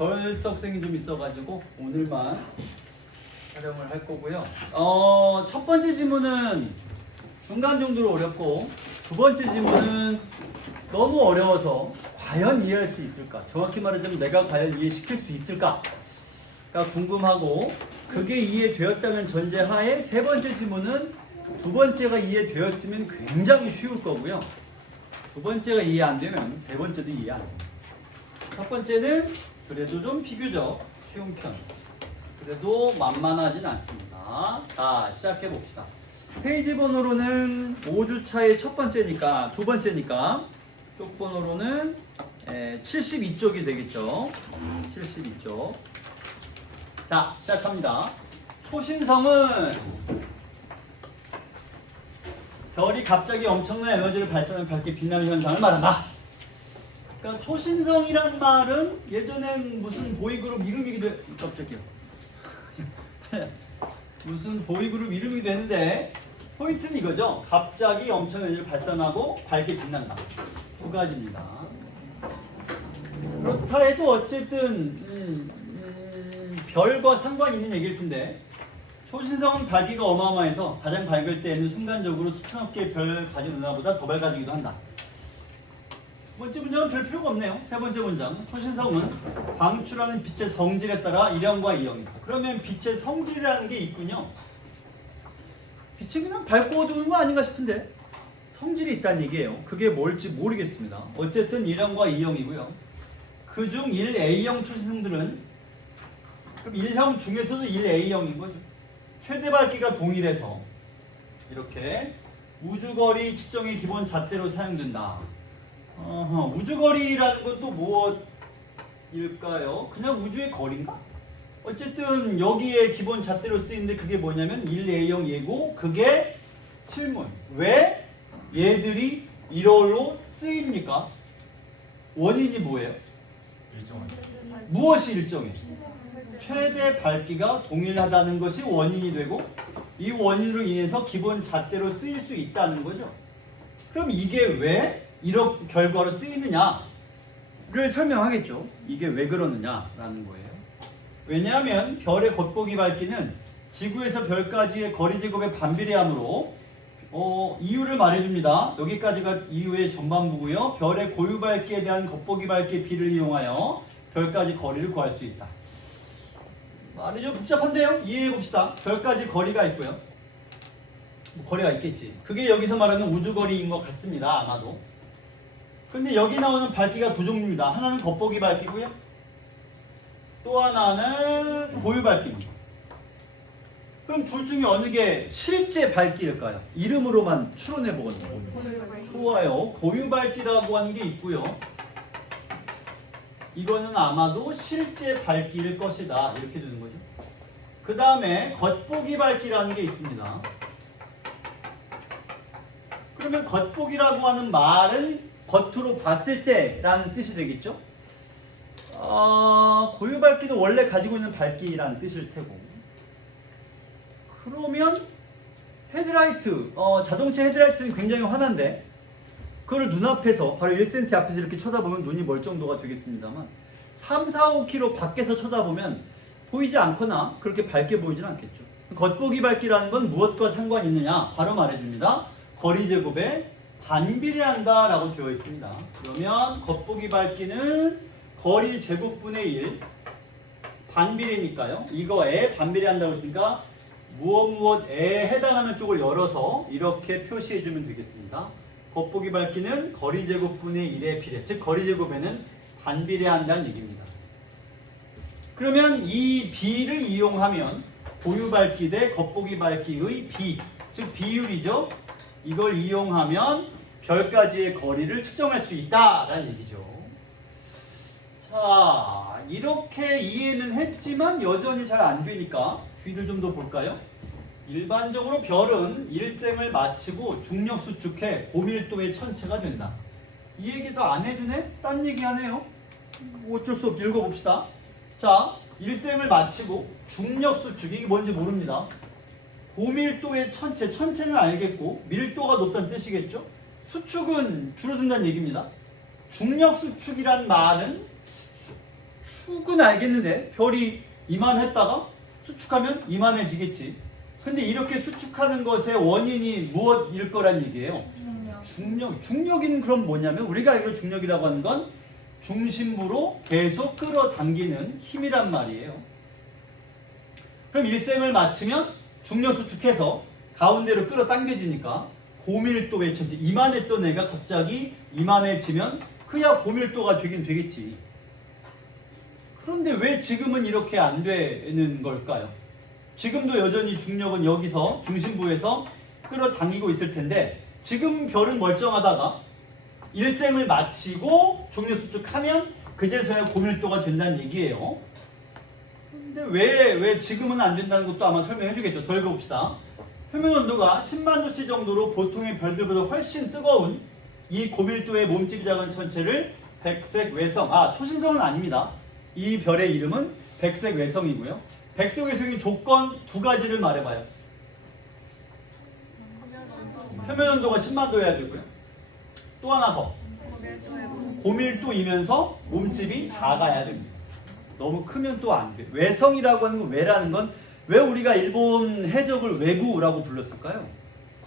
결석생이 좀 있어가지고 오늘만 촬영을 할 거고요. 첫 번째 지문은 중간 정도로 어렵고 두 번째 지문은 너무 어려워서 과연 이해할 수 있을까? 정확히 말하자면 내가 과연 이해시킬 수 있을까가 궁금하고 그게 이해되었다면 전제하에 세 번째 지문은 두 번째가 이해되었으면 굉장히 쉬울 거고요. 두 번째가 이해 안 되면 세 번째도 이해 안 됩니다. 첫 번째는 그래도 좀 비교적 쉬운 편. 그래도 만만하진 않습니다. 자, 시작해 봅시다. 페이지 번호로는 5주차의 첫 번째니까, 두 번째니까, 쪽 번호로는 72쪽이 되겠죠. 72쪽. 자, 시작합니다. 초신성은 별이 갑자기 엄청난 에너지를 발산하는 밝게 빛나는 현상을 말한다. 그러니까 초신성이란 말은 예전엔 무슨 보이그룹 이름이기도 갑자기요. 무슨 보이그룹 이름이기도 했는데 포인트는 이거죠. 갑자기 엄청난 에너지를 발산하고 밝게 빛난다. 두 가지입니다. 그렇다 해도 어쨌든 별과 상관이 있는 얘기일 텐데 초신성은 밝기가 어마어마해서 가장 밝을 때에는 순간적으로 수천억 개의 별 가진 은하보다 더 밝아지기도 한다. 두 번째 문장은 별 필요가 없네요. 세 번째 문장. 초신성은 방출하는 빛의 성질에 따라 일형과 이형이다. 그러면 빛의 성질이라는 게 있군요. 빛이 그냥 밝고 어두운 거 아닌가 싶은데 성질이 있다는 얘기예요. 그게 뭘지 모르겠습니다. 어쨌든 1형과 2형이고요. 그중 1A형 초신성들은 그럼 1형 중에서도 1A형인 거죠. 최대 밝기가 동일해서 이렇게 우주거리 측정의 기본 잣대로 사용된다. 우주거리라는 건 또 무엇일까요? 그냥 우주의 거리인가? 어쨌든 여기에 기본 잣대로 쓰이는데 그게 뭐냐면 1A형 얘고 그게 질문. 왜 얘들이 이rol로 쓰입니까? 원인이 뭐예요? 무엇이 일정해? 최대 밝기가 동일하다는 것이 원인이 되고 이 원인으로 인해서 기본 잣대로 쓰일 수 있다는 거죠. 그럼 이게 왜 이런 결과로 쓰이느냐를 설명하겠죠. 이게 왜 그러느냐라는 거예요. 왜냐하면 별의 겉보기 밝기는 지구에서 별까지의 거리 제곱에 반비례하므로 이유를 말해줍니다. 여기까지가 이유의 전반부고요. 별의 고유 밝기에 대한 겉보기 밝기의 비를 이용하여 별까지 거리를 구할 수 있다. 말이 좀 복잡한데요? 이해해봅시다. 별까지 거리가 있고요. 거리가 있겠지. 그게 여기서 말하는 우주거리인 것 같습니다. 아마도. 근데 여기 나오는 밝기가 두 종류입니다. 하나는 겉보기 밝기고요. 또 하나는 고유 밝기입니다. 그럼 둘 중에 어느 게 실제 밝기일까요? 이름으로만 추론해 보거든요. 좋아요. 고유 밝기라고 하는 게 있고요. 이거는 아마도 실제 밝기일 것이다. 이렇게 되는 거죠. 그 다음에 겉보기 밝기라는 게 있습니다. 그러면 겉보기라고 하는 말은 겉으로 봤을 때라는 뜻이 되겠죠. 고유 밝기는 원래 가지고 있는 밝기라는 뜻일 테고. 그러면 헤드라이트, 자동차 헤드라이트는 굉장히 환한데 그걸 눈앞에서 바로 1cm 앞에서 이렇게 쳐다보면 눈이 멀 정도가 되겠습니다만 3, 4, 5km 밖에서 쳐다보면 보이지 않거나 그렇게 밝게 보이진 않겠죠. 겉보기 밝기라는 건 무엇과 상관이 있느냐? 바로 말해줍니다. 거리 제곱에 반비례한다 라고 되어 있습니다. 그러면 겉보기 밝기는 거리 제곱분의 1 반비례니까요. 이거에 반비례한다고 했으니까 무엇에 해당하는 쪽을 열어서 이렇게 표시해주면 되겠습니다. 겉보기 밝기는 거리 제곱분의 1의 비례, 즉 거리 제곱에는 반비례한다는 얘기입니다. 그러면 이 비를 이용하면 고유 밝기 대 겉보기 밝기의 비, 즉 비율이죠. 이걸 이용하면 별까지의 거리를 측정할 수 있다라는 얘기죠. 자, 이렇게 이해는 했지만 여전히 잘 안 되니까 뒤를 좀 더 볼까요? 일반적으로 별은 일생을 마치고 중력 수축해 고밀도의 천체가 된다. 이 얘기 더 안 해주네? 딴 얘기 하네요. 어쩔 수 없지. 읽어봅시다. 자, 일생을 마치고 중력 수축, 이게 뭔지 모릅니다. 고밀도의 천체, 천체는 알겠고 밀도가 높다는 뜻이겠죠? 수축은 줄어든다는 얘기입니다. 중력 수축이란 말은 축은 알겠는데 별이 이만했다가 수축하면 이만해지겠지. 근데 이렇게 수축하는 것의 원인이 무엇일 거란 얘기예요? 중력. 중력인 그럼 뭐냐면 우리가 알기로 중력이라고 하는 건 중심부로 계속 끌어당기는 힘이란 말이에요. 그럼 일생을 마치면 중력 수축해서 가운데로 끌어당겨지니까 고밀도의 천체, 이만했던 애가 갑자기 이만해지면 그야 고밀도가 되긴 되겠지. 그런데 왜 지금은 이렇게 안 되는 걸까요? 지금도 여전히 중력은 여기서 중심부에서 끌어당기고 있을 텐데 지금 별은 멀쩡하다가 일생을 마치고 중력 수축하면 그제서야 고밀도가 된다는 얘기예요. 근데 왜 지금은 안 된다는 것도 아마 설명해 주겠죠. 더 읽어봅시다. 표면 온도가 10만 도씨 정도로 보통의 별들보다 훨씬 뜨거운 이 고밀도의 몸집이 작은 천체를 백색 외성, 초신성은 아닙니다. 이 별의 이름은 백색 외성이고요. 백색 외성의 조건 두 가지를 말해봐요. 표면 온도가 10만 도여야 되고요. 또 하나 더. 고밀도이면서 몸집이 작아야 됩니다. 너무 크면 또 안 돼. 외성이라고 하는 건 외라는 건 왜 우리가 일본 해적을 외구라고 불렀을까요?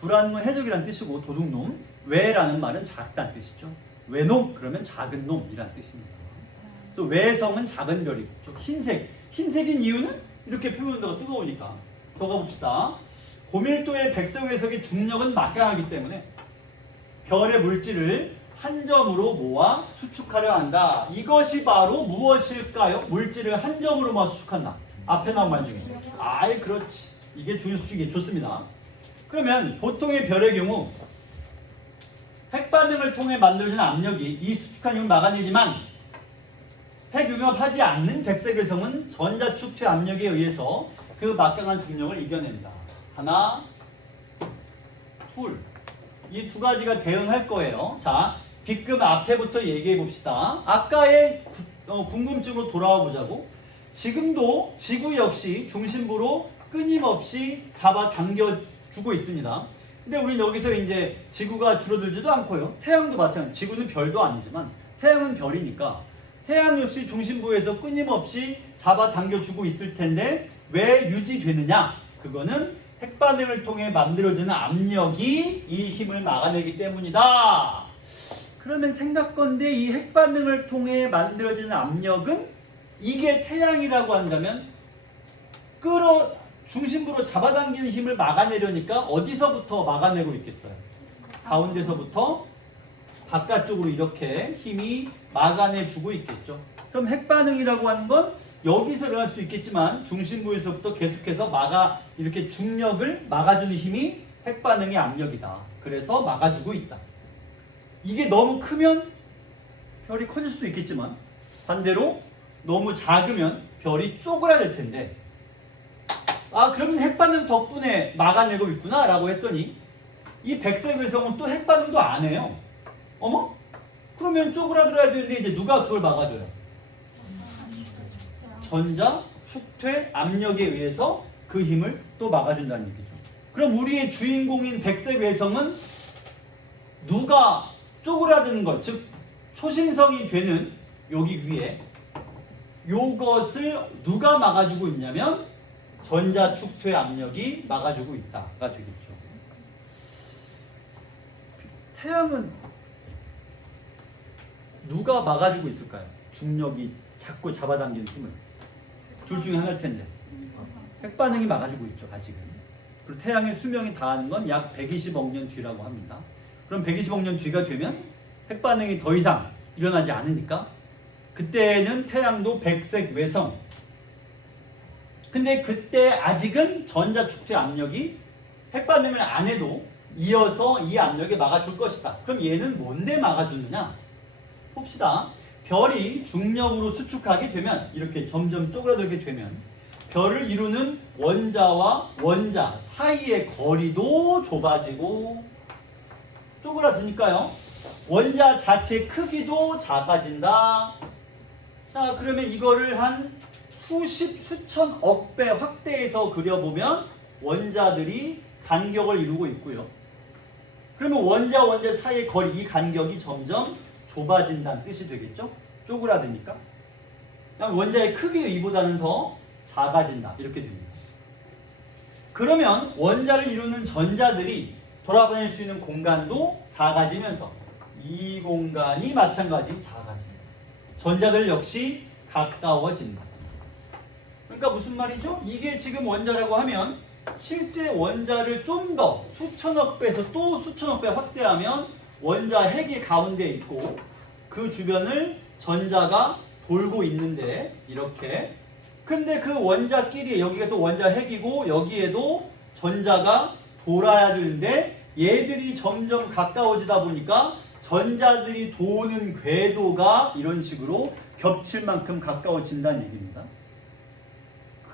구라는 건 해적이란 뜻이고 도둑놈, 외라는 말은 작다는 뜻이죠. 외놈 그러면 작은 놈이란 뜻입니다. 또 외성은 작은 별이고 흰색인 이유는 이렇게 표면 온도가 뜨거우니까. 더 가봅시다. 고밀도의 백색 외석의 중력은 막강하기 때문에 별의 물질을 한 점으로 모아 수축하려 한다. 이것이 바로 무엇일까요? 물질을 한 점으로 모아 수축한다. 앞에 나온 말 중에. 그렇지. 이게 중력수축이 좋습니다. 그러면 보통의 별의 경우 핵반응을 통해 만들어진 압력이 이 수축한 힘을 막아내지만 핵융합하지 않는 백색 외성은 전자축퇴 압력에 의해서 그 막강한 중력을 이겨낸다. 하나, 둘. 이 두 가지가 대응할 거예요. 자, B급 앞에부터 얘기해 봅시다. 아까의 궁금증으로 돌아와 보자고. 지금도 지구 역시 중심부로 끊임없이 잡아당겨주고 있습니다. 근데 우린 여기서 이제 지구가 줄어들지도 않고요. 태양도 마찬가지. 지구는 별도 아니지만 태양은 별이니까 태양 역시 중심부에서 끊임없이 잡아당겨주고 있을 텐데 왜 유지되느냐? 그거는 핵반응을 통해 만들어지는 압력이 이 힘을 막아내기 때문이다. 그러면 생각건데 이 핵반응을 통해 만들어지는 압력은 이게 태양이라고 한다면 중심부로 잡아당기는 힘을 막아내려니까 어디서부터 막아내고 있겠어요? 가운데서부터 바깥쪽으로 이렇게 힘이 막아내주고 있겠죠. 그럼 핵반응이라고 하는 건 여기서 일어날 수도 있겠지만 중심부에서부터 계속해서 이렇게 중력을 막아주는 힘이 핵반응의 압력이다. 그래서 막아주고 있다. 이게 너무 크면 별이 커질 수도 있겠지만 반대로 너무 작으면 별이 쪼그라들 텐데 그러면 핵반응 덕분에 막아내고 있구나 라고 했더니 이 백색 외성은 또 핵반응도 안 해요. 어머? 그러면 쪼그라들어야 되는데 이제 누가 그걸 막아줘요? 전자 축퇴 압력에 의해서 그 힘을 또 막아준다는 얘기죠. 그럼 우리의 주인공인 백색 외성은 누가 쪼그라드는 것, 즉 초신성이 되는 여기 위에 요것을 누가 막아주고 있냐면 전자 축퇴 압력이 막아주고 있다가 되겠죠. 태양은 누가 막아주고 있을까요? 중력이 자꾸 잡아당기는 힘을. 둘 중에 하나일 텐데. 핵반응이 막아주고 있죠, 아직은. 그리고 태양의 수명이 다하는 건 약 120억 년 뒤라고 합니다. 그럼 120억 년 뒤가 되면 핵반응이 더 이상 일어나지 않으니까 그때는 태양도 백색 외성. 근데 그때 아직은 전자축퇴 압력이 핵반응을 안 해도 이어서 이 압력에 막아줄 것이다. 그럼 얘는 뭔데 막아주느냐? 봅시다. 별이 중력으로 수축하게 되면 이렇게 점점 쪼그라들게 되면 별을 이루는 원자와 원자 사이의 거리도 좁아지고 쪼그라드니까요. 원자 자체 크기도 작아진다. 자, 그러면 이거를 한 수십, 수천억 배 확대해서 그려보면 원자들이 간격을 이루고 있고요. 그러면 원자 사이의 거리, 이 간격이 점점 좁아진다는 뜻이 되겠죠? 쪼그라드니까. 원자의 크기도 이보다는 더 작아진다. 이렇게 됩니다. 그러면 원자를 이루는 전자들이 돌아다닐 수 있는 공간도 작아지면서 이 공간이 마찬가지 작아집니다. 전자들 역시 가까워진다. 그러니까 무슨 말이죠? 이게 지금 원자라고 하면 실제 원자를 좀 더 수천억 배에서 또 수천억 배 확대하면 원자 핵이 가운데 있고 그 주변을 전자가 돌고 있는데 이렇게 근데 그 원자끼리 여기가 또 원자 핵이고 여기에도 전자가 돌아야 되는데 얘들이 점점 가까워지다 보니까 전자들이 도는 궤도가 이런 식으로 겹칠 만큼 가까워진다는 얘기입니다.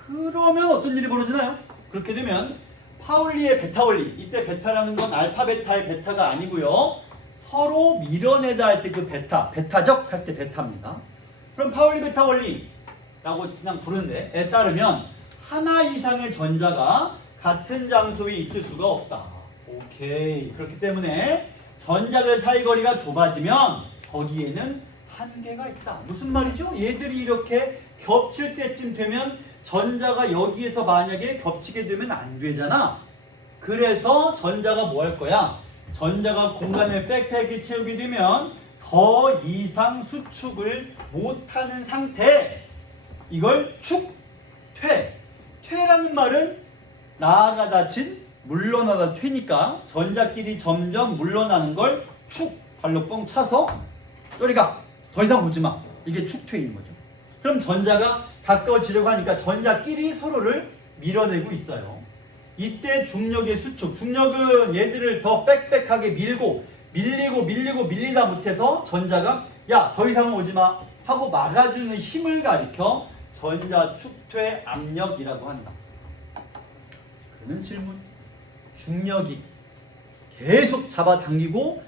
그러면 어떤 일이 벌어지나요? 그렇게 되면 파울리의 베타 원리, 이때 베타라는 건 알파 베타의 베타가 아니고요. 서로 밀어내다 할 때 그 베타, 베타적 할 때 베타입니다. 그럼 파울리 베타 원리라고 그냥 부르는데에 따르면 하나 이상의 전자가 같은 장소에 있을 수가 없다. 오케이. 그렇기 때문에 전자들 사이 거리가 좁아지면 거기에는 한계가 있다. 무슨 말이죠? 얘들이 이렇게 겹칠 때쯤 되면 전자가 여기에서 만약에 겹치게 되면 안 되잖아. 그래서 전자가 뭐 할 거야? 전자가 공간을 빽빽히 채우게 되면 더 이상 수축을 못하는 상태. 이걸 축퇴. 퇴라는 말은 나아가다 진, 물러나다 퇴니까 전자끼리 점점 물러나는 걸 축, 발로 뻥 차서 여기가 더 이상 오지 마. 이게 축퇴인 거죠. 그럼 전자가 가까워지려고 하니까 전자끼리 서로를 밀어내고 있어요. 이때 중력의 수축, 중력은 얘들을 더 빽빽하게 밀고 밀리고 밀리다 못해서 전자가 야, 더 이상은 오지 마 하고 막아주는 힘을 가리켜 전자 축퇴 압력이라고 한다. 그러면 질문. 중력이 계속 잡아당기고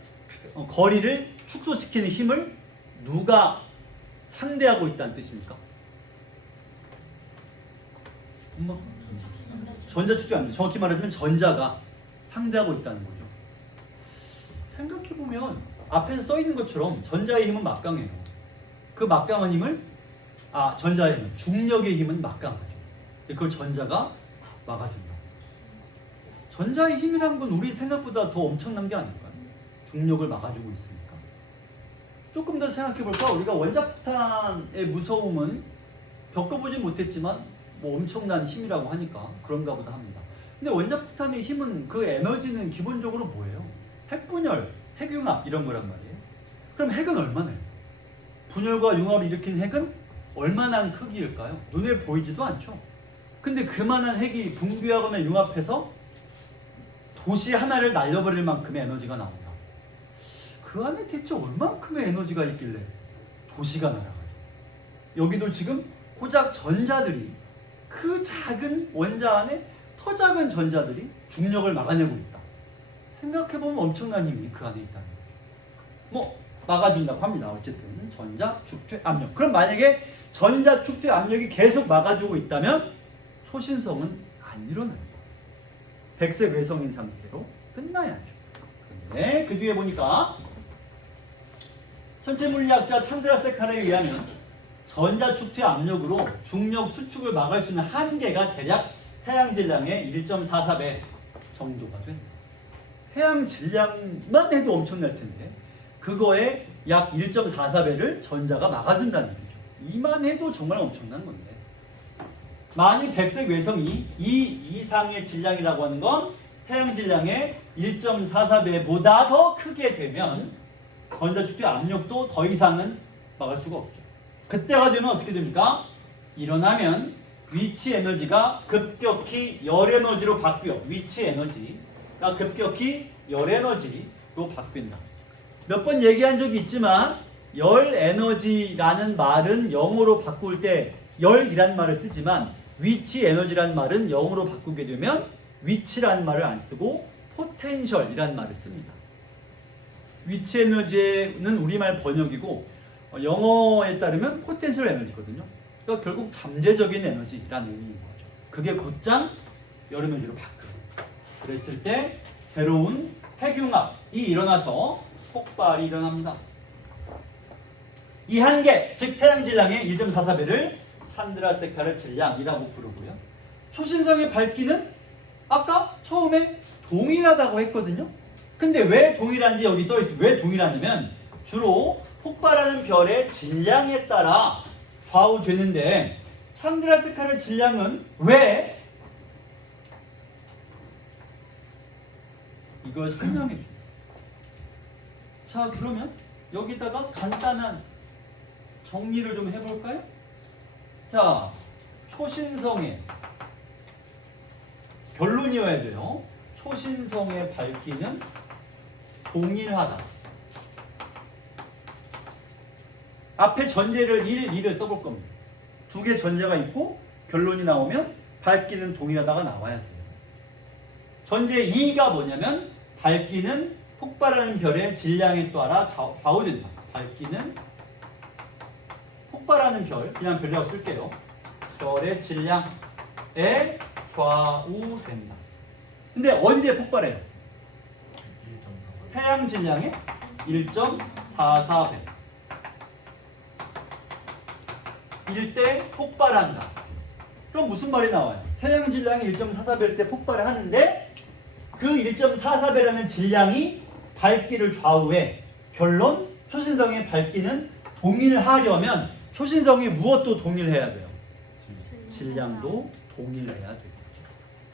거리를 축소시키는 힘을 누가 상대하고 있다는 뜻입니까? 전자 축소 압력. 정확히 말하자면 전자가 상대하고 있다는 거죠. 생각해보면 앞에서 써 있는 것처럼 전자의 힘은 막강해요. 그 막강한 힘을 전자의 힘은 중력의 힘은 막강하죠. 그걸 전자가 막아준다. 전자의 힘이란 건 우리 생각보다 더 엄청난 게 아닐까요? 중력을 막아주고 있으니까. 조금 더 생각해볼까? 우리가 원자폭탄의 무서움은 겪어보지 못했지만 뭐 엄청난 힘이라고 하니까 그런가 보다 합니다. 근데 원자폭탄의 힘은 그 에너지는 기본적으로 뭐예요? 핵분열, 핵융합 이런 거란 말이에요. 그럼 핵은 얼마나요? 분열과 융합을 일으킨 핵은 얼마나 크기일까요? 눈에 보이지도 않죠. 근데 그만한 핵이 붕괴하거나 융합해서 도시 하나를 날려버릴 만큼의 에너지가 나온다. 그 안에 대체 얼만큼의 에너지가 있길래 도시가 날아가죠. 여기도 지금 고작 전자들이 그 작은 원자 안에 더 작은 전자들이 중력을 막아내고 있다. 생각해보면 엄청난 힘이 그 안에 있다는 거죠. 뭐 막아준다고 합니다. 어쨌든 전자 축퇴 압력. 그럼 만약에 전자 축퇴 압력이 계속 막아주고 있다면 초신성은 안 일어나요. 백색 외성인 상태로 끝나야죠. 그런데 그 뒤에 보니까 천체 물리학자 찬드라세카르에 의하면 전자 축퇴 압력으로 중력 수축을 막을 수 있는 한계가 대략 태양 질량의 1.44배 정도가 된다. 태양 질량만 해도 엄청날 텐데 그거에 약 1.44배를 전자가 막아준다는 얘기죠. 이만 해도 정말 엄청난 건데 만일 백색 외성이 이 이상의 질량이라고 하는 건 태양 질량의 1.44배보다 더 크게 되면 전자 축퇴 압력도 더 이상은 막을 수가 없죠. 그때가 되면 어떻게 됩니까? 일어나면 위치 에너지가 급격히 열 에너지로 바뀌어. 위치 에너지가 급격히 열 에너지로 바뀐다. 몇 번 얘기한 적이 있지만 열 에너지라는 말은 영어로 바꿀 때 열이라는 말을 쓰지만 위치 에너지라는 말은 영어로 바꾸게 되면 위치라는 말을 안 쓰고 포텐셜이라는 말을 씁니다. 위치 에너지는 우리말 번역이고 영어에 따르면 포텐셜 에너지거든요. 그러니까 결국 잠재적인 에너지라는 의미인 거죠. 그게 곧장 열 에너지로 바뀌어요. 그랬을 때 새로운 핵융합이 일어나서 폭발이 일어납니다. 이 한계, 즉 태양 질량의 1.44배를 찬드라세카르 질량이라고 부르고요. 초신성의 밝기는 아까 처음에 동일하다고 했거든요. 근데 왜 동일한지 여기 써 있어요. 왜 동일하냐면 주로 폭발하는 별의 질량에 따라 좌우되는데 찬드라세카르 질량은 왜 이걸 설명해 줍니다. 자, 그러면 여기다가 간단한 정리를 좀 해볼까요? 자, 초신성의 결론이어야 돼요. 초신성의 밝기는 동일하다. 앞에 전제를 1, 2를 써볼 겁니다. 두 개 전제가 있고 결론이 나오면 밝기는 동일하다가 나와야 돼요. 전제 2가 뭐냐면 밝기는 폭발하는 별의 질량에 따라 좌우된다. 밝기는 폭발하는 별, 그냥 별이라고 쓸게요. 별의 질량에 좌우된다. 근데 언제 폭발해요? 태양 질량의 1.44배. 일 때 폭발한다. 그럼 무슨 말이 나와요? 태양 질량이 1.44배일 때 폭발을 하는데 그 1.44배라는 질량이 밝기를 좌우해. 결론, 초신성의 밝기는 동일하려면 초신성이 무엇도 동일해야 돼요? 질량도 동일해야 되겠죠.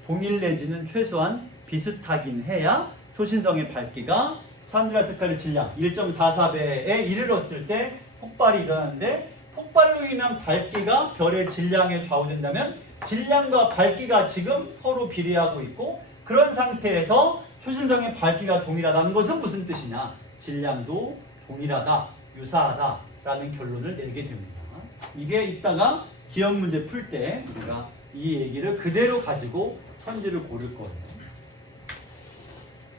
동일 내지는 최소한 비슷하긴 해야 초신성의 밝기가 찬드라세카르 질량 1.44배에 이르렀을 때 폭발이 일어나는데 폭발로 인한 밝기가 별의 질량에 좌우된다면 질량과 밝기가 지금 서로 비례하고 있고 그런 상태에서 초신성의 밝기가 동일하다는 것은 무슨 뜻이냐? 질량도 동일하다, 유사하다라는 결론을 내게 됩니다. 이게 이따가 기억 문제 풀 때 우리가 이 얘기를 그대로 가지고 선지를 고를 거예요.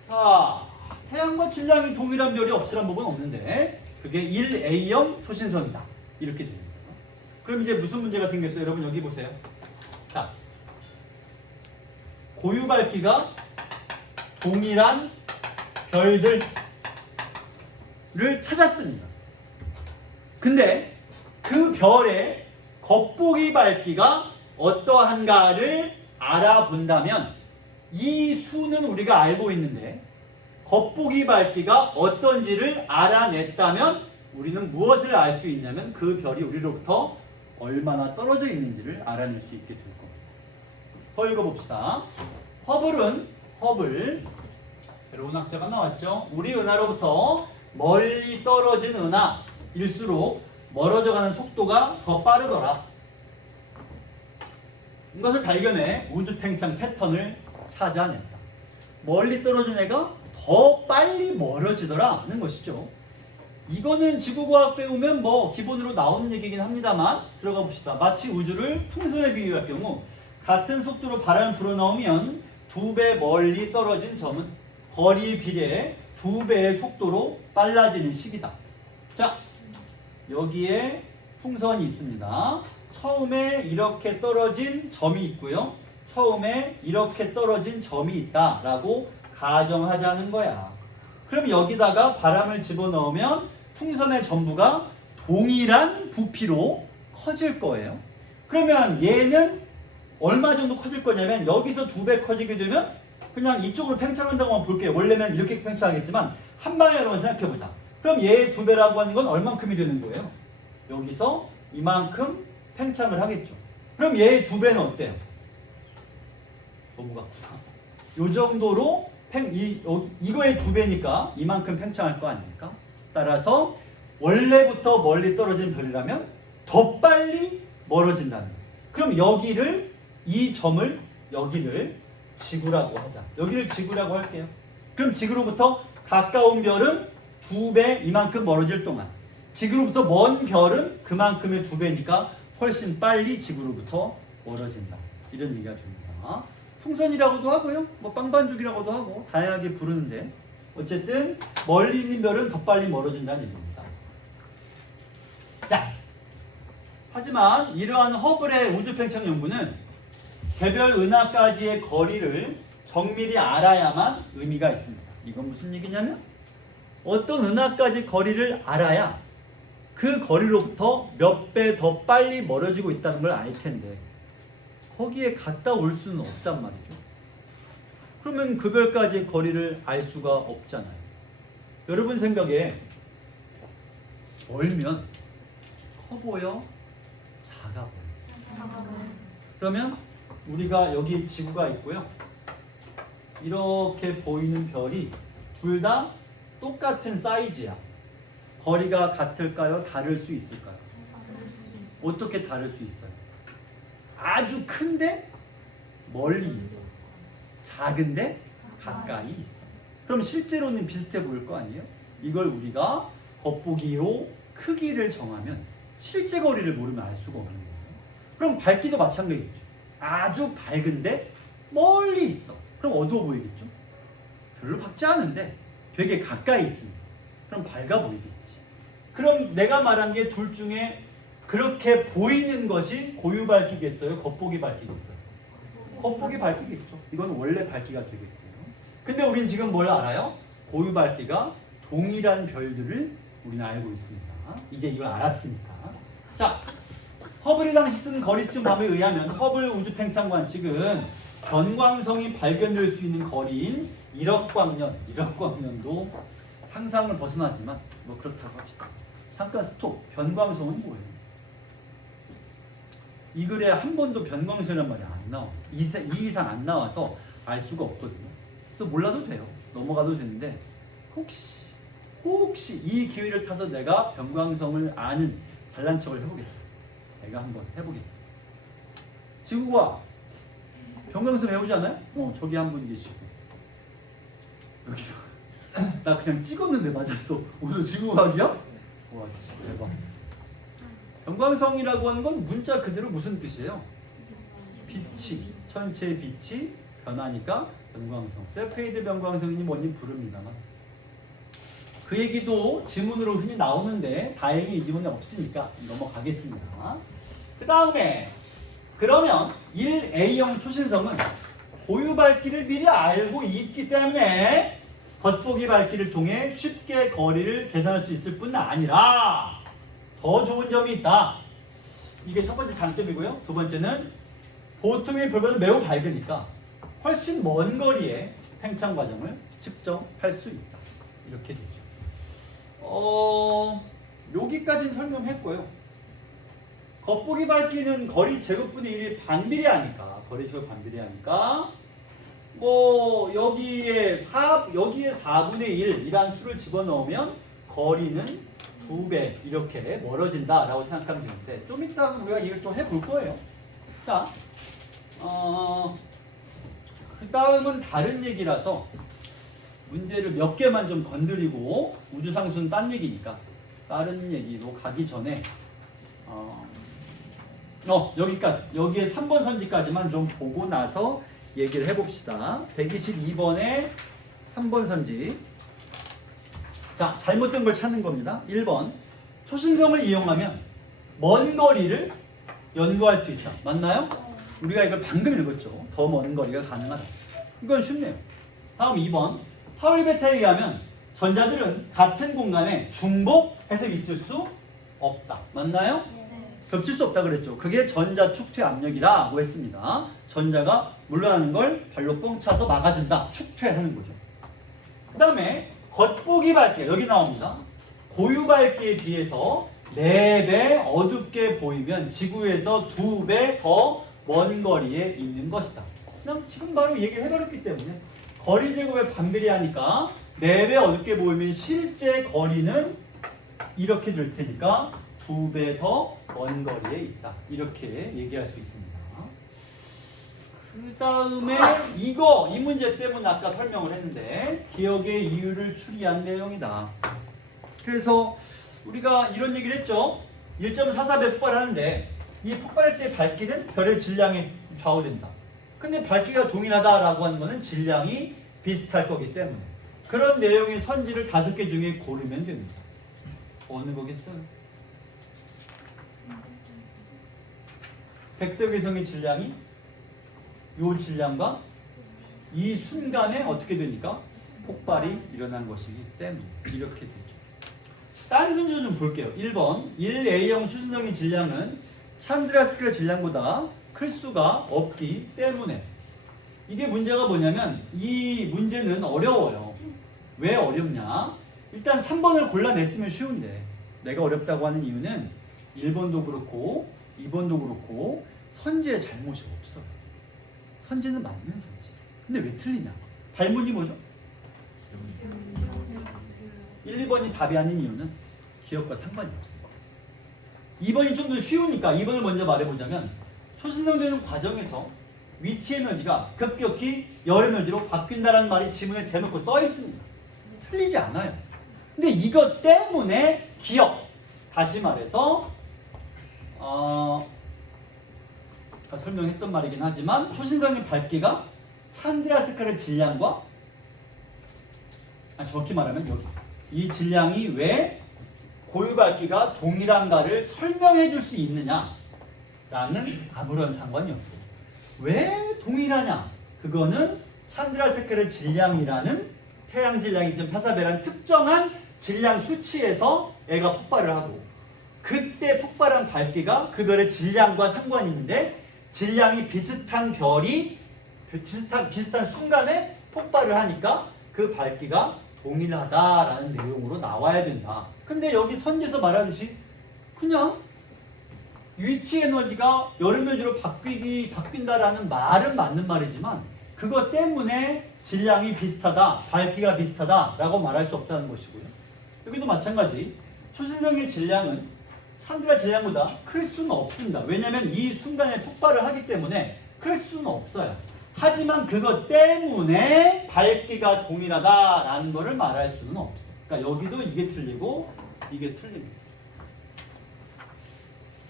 자, 태양과 질량이 동일한 별이 없으란 법은 없는데 그게 1A형 초신성이다. 이렇게 됩니다. 그럼 이제 무슨 문제가 생겼어요? 여러분 여기 보세요. 자, 고유 밝기가 동일한 별들을 찾았습니다. 근데 그 별의 겉보기 밝기가 어떠한가를 알아본다면 이 수는 우리가 알고 있는데 겉보기 밝기가 어떤지를 알아냈다면 우리는 무엇을 알 수 있냐면 그 별이 우리로부터 얼마나 떨어져 있는지를 알아낼 수 있게 될 겁니다. 더 읽어봅시다. 허블 새로운 학자가 나왔죠. 우리 은하로부터 멀리 떨어진 은하일수록 멀어져가는 속도가 더 빠르더라. 이것을 발견해 우주 팽창 패턴을 찾아냈다. 멀리 떨어진 애가 더 빨리 멀어지더라는 것이죠. 이거는 지구과학 배우면 뭐 기본으로 나오는 얘기긴 합니다만 들어가 봅시다. 마치 우주를 풍선에 비유할 경우 같은 속도로 바람을 불어넣으면 2배 멀리 떨어진 점은 거리 비례에 2배의 속도로 빨라지는 시기다. 자, 여기에 풍선이 있습니다. 처음에 이렇게 떨어진 점이 있고요. 처음에 이렇게 떨어진 점이 있다라고 가정하자는 거야. 그럼 여기다가 바람을 집어넣으면 풍선의 전부가 동일한 부피로 커질 거예요. 그러면 얘는 얼마 정도 커질 거냐면 여기서 2배 커지게 되면 그냥 이쪽으로 팽창한다고 한번 볼게요. 원래는 이렇게 팽창하겠지만 한 방에 여러분 생각해보자. 그럼 얘의 2배라고 하는 건 얼만큼이 되는 거예요? 여기서 이만큼 팽창을 하겠죠. 그럼 얘의 2배는 어때요? 넘어갔구나. 요 정도로 이거의 2배니까 이만큼 팽창할 거 아닙니까? 따라서 원래부터 멀리 떨어진 별이라면 더 빨리 멀어진다는 거예요. 그럼 여기를 이 점을 여기를 지구라고 하자. 여기를 지구라고 할게요. 그럼 지구로부터 가까운 별은 2배 이만큼 멀어질 동안 지구로부터 먼 별은 그만큼의 2배니까 훨씬 빨리 지구로부터 멀어진다. 이런 얘기가 됩니다. 풍선이라고도 하고요. 뭐 빵반죽이라고도 하고 다양하게 부르는데 어쨌든 멀리 있는 별은 더 빨리 멀어진다는 얘기입니다. 자, 하지만 이러한 허블의 우주팽창 연구는 개별 은하까지의 거리를 정밀히 알아야만 의미가 있습니다. 이건 무슨 얘기냐면 어떤 은하까지 거리를 알아야 그 거리로부터 몇 배 더 빨리 멀어지고 있다는 걸 알 텐데 거기에 갔다 올 수는 없단 말이죠. 그러면 그 별까지의 거리를 알 수가 없잖아요. 여러분 생각에 멀면 커 보여? 작아 보여? 그러면 우리가 여기 지구가 있고요. 이렇게 보이는 별이 둘 다 똑같은 사이즈야. 거리가 같을까요? 다를 수 있을까요? 어떻게 다를 수 있어요? 아주 큰데 멀리 있어. 작은데 가까이 있어. 그럼 실제로는 비슷해 보일 거 아니에요? 이걸 우리가 겉보기로 크기를 정하면 실제 거리를 모르면 알 수가 없는 거예요. 그럼 밝기도 마찬가지겠죠. 아주 밝은데 멀리 있어. 그럼 어두워 보이겠죠? 별로 밝지 않은데 되게 가까이 있습니다. 그럼 밝아 보이겠지. 그럼 내가 말한 게 둘 중에 그렇게 보이는 것이 고유 밝기겠어요? 겉보기 밝기겠어요? 겉보기 밝기겠죠. 이건 원래 밝기가 되겠고요. 근데 우린 지금 뭘 알아요? 고유 밝기가 동일한 별들을 우리는 알고 있습니다. 이제 이걸 알았으니까. 자, 허블이 당시 쓴 거리쯤 법에 의하면 허블 우주팽창 관측은 변광성이 발견될 수 있는 거리인 1억 광년, 1억 광년도 상상을 벗어나지만 뭐 그렇다고 합시다. 잠깐 스톱. 변광성은 뭐예요? 이 글에 한 번도 변광성이란 말이 안 나와. 이 이상 안 나와서 알 수가 없거든요. 그래서 몰라도 돼요. 넘어가도 되는데 혹시 이 기회를 타서 내가 변광성을 아는 잘난 척을 해보겠어. 내가 한번 해보겠다. 지구과 변광성 배우지 않아요? 저기 한 분 계시고 여기서 나 그냥 찍었는데 맞았어. 오늘 지구과학이야? 와 대박. 변광성이라고 하는 건 문자 그대로 무슨 뜻이에요? 빛이, 천체의 빛이 변하니까 변광성. 세페이드 변광성이니 뭐니 부릅니다만 그 얘기도 지문으로 흔히 나오는데 다행히 이 지문이 없으니까 넘어가겠습니다. 그 다음에 그러면 1A형 초신성은 고유 밝기를 미리 알고 있기 때문에 겉보기 밝기를 통해 쉽게 거리를 계산할 수 있을 뿐 아니라 더 좋은 점이 있다. 이게 첫 번째 장점이고요. 두 번째는 보통의 별보다 매우 밝으니까 훨씬 먼 거리의 팽창 과정을 측정할 수 있다. 이렇게 되죠. 여기까지는 설명했고요. 겉보기 밝기는 거리 제곱분의 1이 반비례하니까 거리 제곱 반비례하니까 뭐 여기에 4분의 1이라는 수를 집어넣으면 거리는 2배 이렇게 멀어진다라고 생각하면 되는데 좀 이따 우리가 이걸 또 해볼 거예요. 자, 그 다음은 다른 얘기라서 문제를 몇 개만 좀 건드리고 우주상수는 딴 얘기니까 다른 얘기로 가기 전에 여기까지 여기에 3번 선지까지만 좀 보고 나서 얘기를 해봅시다. 122번에 3번 선지. 자, 잘못된 걸 찾는 겁니다. 1번 초신성을 이용하면 먼 거리를 연구할 수 있다. 맞나요? 우리가 이걸 방금 읽었죠. 더 먼 거리가 가능하다. 이건 쉽네요. 다음 2번 파울리 베타에 의하면 전자들은 같은 공간에 중복해서 있을 수 없다. 맞나요? 겹칠 수 없다 그랬죠. 그게 전자 축퇴 압력이라고 했습니다. 전자가 물러나는 걸 발로 뻥 차서 막아준다. 축퇴하는 거죠. 그 다음에 겉보기 밝기 여기 나옵니다. 고유 밝기에 비해서 4배 어둡게 보이면 지구에서 2배 더 먼 거리에 있는 것이다. 그냥 지금 바로 얘기를 해버렸기 때문에 거리 제곱에 반비례하니까 4배 어둡게 보이면 실제 거리는 이렇게 될 테니까 2배 더 먼 거리에 있다. 이렇게 얘기할 수 있습니다. 그 다음에 이 문제 때문에 아까 설명을 했는데 기억의 이유를 추리한 내용이다. 그래서 우리가 이런 얘기를 했죠. 1.44배 폭발하는데 이 폭발할 때 밝기는 별의 질량에 좌우된다. 근데 밝기가 동일하다라고 하는 거는 질량이 비슷할 거기 때문에 그런 내용의 선지를 5개 중에 고르면 됩니다. 어느 거겠어요? 백색 위성의 질량이 이 질량과 이 순간에 어떻게 되니까 폭발이 일어난 것이기 때문에 이렇게 되죠. 딴 순서 좀 볼게요. 1번 1A형 초신성의 질량은 찬드라스크의 질량보다 클 수가 없기 때문에. 이게 문제가 뭐냐면 이 문제는 어려워요. 왜 어렵냐? 일단 3번을 골라냈으면 쉬운데 내가 어렵다고 하는 이유는 1번도 그렇고 2번도 그렇고 선지에 잘못이 없어요. 선지는 맞는 선지. 근데 왜 틀리냐? 발문이 뭐죠? 1, 2번이 답이 아닌 이유는 기억과 상관이 없습니다. 2번이 좀 더 쉬우니까 2번을 먼저 말해보자면 초신성되는 과정에서 위치 에너지가 급격히 열 에너지로 바뀐다는 말이 지문에 대놓고 써 있습니다. 틀리지 않아요. 근데 이것 때문에 기억, 다시 말해서 설명했던 말이긴 하지만 초신성의 밝기가 찬드라스카르 질량과 정확히 말하면 여기 이 질량이 왜 고유 밝기가 동일한가를 설명해 줄 수 있느냐라는 아무런 상관이 없고 왜 동일하냐? 그거는 찬드라스카르 질량이라는 태양 질량 2.44배라는 특정한 질량 수치에서 애가 폭발을 하고 그때 폭발한 밝기가 그 별의 질량과 상관이 있는데 질량이 비슷한 별이 비슷한 순간에 폭발을 하니까 그 밝기가 동일하다라는 내용으로 나와야 된다. 근데 여기 선지에서 말하듯이 그냥 위치 에너지가 열 에너지로 바뀐다라는 말은 맞는 말이지만 그것 때문에 질량이 비슷하다, 밝기가 비슷하다라고 말할 수 없다는 것이고요. 여기도 마찬가지. 초신성의 질량은 찬드라 질량보다 클 수는 없습니다. 왜냐하면 이 순간에 폭발을 하기 때문에 클 수는 없어요. 하지만 그것 때문에 밝기가 동일하다라는 것을 말할 수는 없어. 그러니까 여기도 이게 틀리고 이게 틀립니다.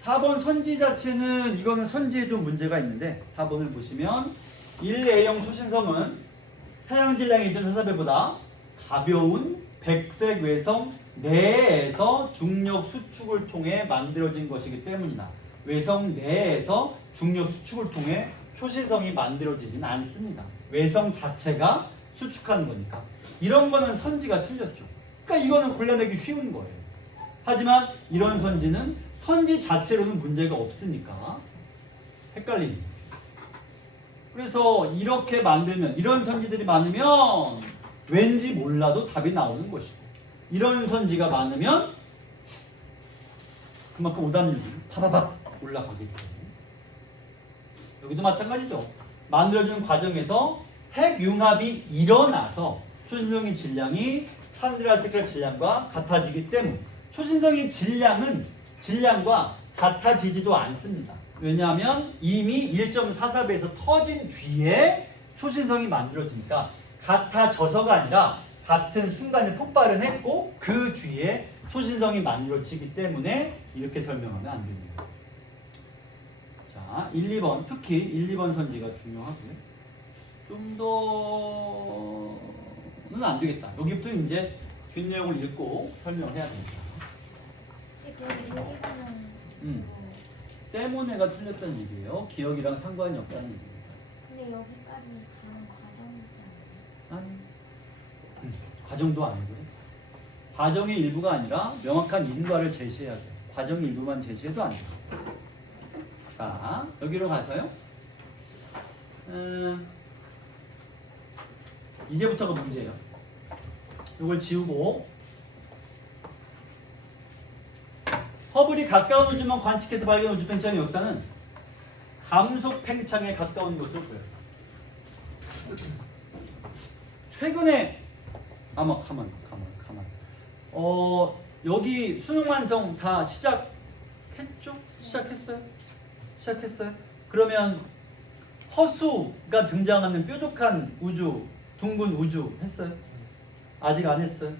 4번 선지 자체는 이거는 선지에 좀 문제가 있는데 4번을 보시면 1A형 초신성은 태양 질량 1.44배보다 가벼운 백색 외성 내에서 중력 수축을 통해 만들어진 것이기 때문이다. 외성 내에서 중력 수축을 통해 초신성이 만들어지진 않습니다. 외성 자체가 수축하는 거니까. 이런 거는 선지가 틀렸죠. 그러니까 이거는 골라내기 쉬운 거예요. 하지만 이런 선지는 선지 자체로는 문제가 없으니까 헷갈립니다. 그래서 이렇게 만들면 이런 선지들이 많으면 왠지 몰라도 답이 나오는 것이고 이런 선지가 많으면 그만큼 오답률이 파바박 올라가기 때문에 여기도 마찬가지죠. 만들어지는 과정에서 핵융합이 일어나서 초신성의 질량이 찬드라스카 질량과 같아지기 때문에 초신성의 질량과 같아지지도 않습니다. 왜냐하면 이미 1.44배에서 터진 뒤에 초신성이 만들어지니까 같아져서가 아니라 같은 순간에 폭발은 했고 그 뒤에 초신성이 만들어지기 때문에 이렇게 설명하면 안 됩니다. 자, 1, 2번 특히 1, 2번 선지가 중요하고요. 좀 더는 안 되겠다. 여기부터 이제 뒷내용을 읽고 설명을 해야 됩니다. 때문에가 틀렸다는 얘기예요. 기억이랑 상관이 없다는 얘기입니다. 근데 여기까지 가는 과정이지 않나요? 아니, 과정도 아니고요. 과정의 일부가 아니라 명확한 인과를 제시해야 돼요. 과정의 일부만 제시해도 안 돼요. 자, 여기로 가서요. 이제부터가 문제예요. 이걸 지우고 허블이 가까운 우주만 관측해서 발견한 우주 팽창의 역사는 감속 팽창에 가까운 것으로 보여요. 최근에 가만. 여기 수능 완성 다 시작했죠? 시작했어요? 그러면 허수가 등장하는 뾰족한 우주, 둥근 우주 했어요? 아직 안 했어요?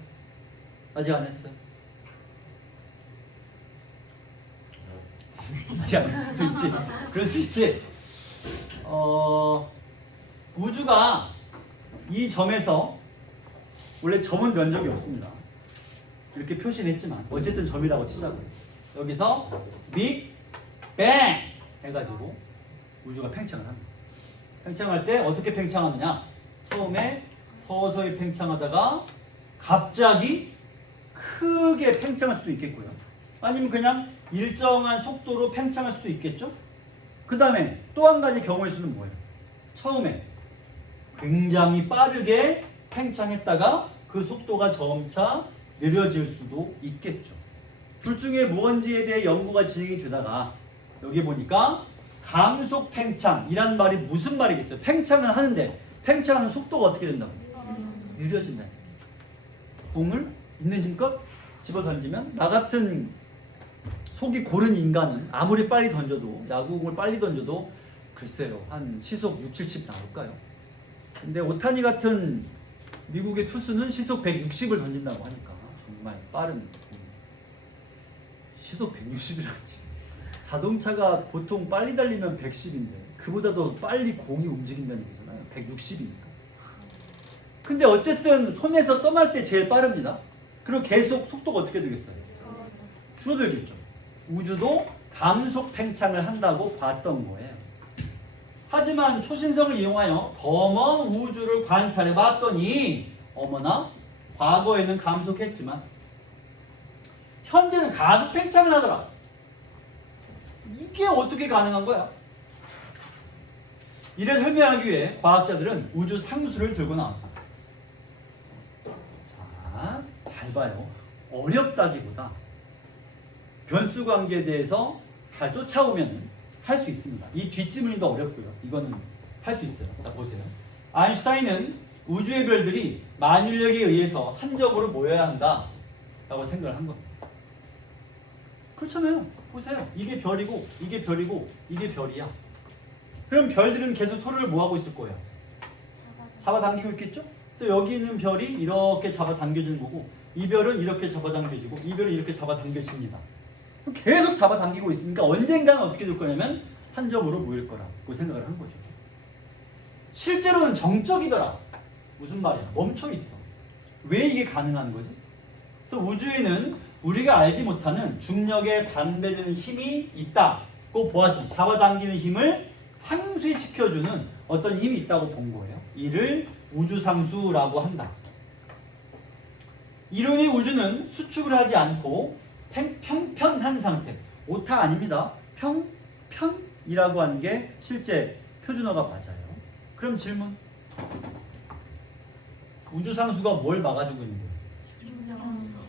아직 안 했을 수도 있지. 그럴 수 있지. 우주가 이 점에서 원래 점은 면적이 없습니다. 이렇게 표시는 했지만 어쨌든 점이라고 치자고요. 여기서 빅 뱅 해가지고 우주가 팽창을 합니다. 팽창할 때 어떻게 팽창하느냐? 처음에 서서히 팽창하다가 갑자기 크게 팽창할 수도 있겠고요. 아니면 그냥 일정한 속도로 팽창할 수도 있겠죠. 그 다음에 또 한 가지 경우의 수는 뭐예요? 처음에 굉장히 빠르게 팽창했다가 그 속도가 점차 느려질 수도 있겠죠. 둘 중에 무언지에 대해 연구가 진행이 되다가 여기 보니까 감속 팽창이란 말이 무슨 말이겠어요? 팽창은 하는데 팽창하는 속도가 어떻게 된다고? 느려진다. 공을 있는 힘껏 집어 던지면 나 같은 속이 고른 인간은 아무리 빨리 던져도 야구공을 빨리 던져도 글쎄요 한 시속 6, 70 나올까요? 근데 오타니 같은 미국의 투수는 시속 160을 던진다고 하니까 정말 빠른 시속 160이라니 자동차가 보통 빨리 달리면 110인데 그보다 더 빨리 공이 움직인다는 얘기잖아요. 160이니까. 근데 어쨌든 손에서 떠날 때 제일 빠릅니다. 그리고 계속 속도가 어떻게 되겠어요? 줄어들겠죠. 우주도 감속 팽창을 한다고 봤던 거예요. 하지만 초신성을 이용하여 더 먼 우주를 관찰해 봤더니 어머나 과거에는 감속했지만 현재는 가속 팽창을 하더라. 이게 어떻게 가능한 거야? 이를 설명하기 위해 과학자들은 우주 상수를 들고 나왔다. 자, 잘 봐요. 어렵다기보다 변수 관계에 대해서 잘 쫓아오면 할 수 있습니다. 이 뒷지문이 더 어렵고요. 이거는 할 수 있어요. 자, 보세요. 아인슈타인은 우주의 별들이 만유력에 의해서 한적으로 모여야 한다 라고 생각을 한 겁니다. 그렇잖아요. 보세요. 이게 별이고 이게 별이고 이게 별이야. 그럼 별들은 계속 서로를 뭐하고 있을 거예요? 잡아당기고 있겠죠? 그래서 여기 있는 별이 이렇게 잡아당겨지는 거고 이 별은 이렇게 잡아당겨지고 이 별은 이렇게 잡아당겨집니다. 계속 잡아당기고 있으니까 언젠가는 어떻게 될 거냐면 한 점으로 모일 거라고 생각을 한 거죠. 실제로는 정적이더라. 무슨 말이야? 멈춰 있어. 왜 이게 가능한 거지? 그래서 우주에는 우리가 알지 못하는 중력에 반대되는 힘이 있다고 보았습니다. 잡아당기는 힘을 상쇄시켜주는 어떤 힘이 있다고 본 거예요. 이를 우주상수라고 한다. 이론의 우주는 수축을 하지 않고 평편한 상태. 오타 아닙니다. 평편이라고 하는 게 실제 표준어가 맞아요. 그럼 질문. 우주상수가 뭘 막아주고 있는 거예요?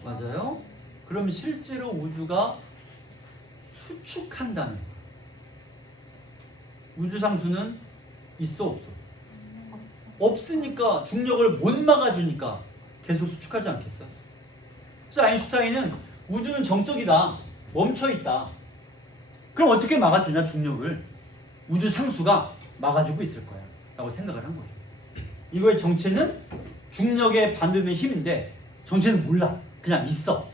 맞아요. 그럼 실제로 우주가 수축한다면 우주상수는 있어 없어? 없으니까 중력을 못 막아주니까 계속 수축하지 않겠어요? 그래서 아인슈타인은 우주는 정적이다. 멈춰있다. 그럼 어떻게 막아주냐 중력을? 우주상수가 막아주고 있을 거야 라고 생각을 한 거죠. 이거의 정체는 중력에 반대되는 힘인데 정체는 몰라. 그냥 있어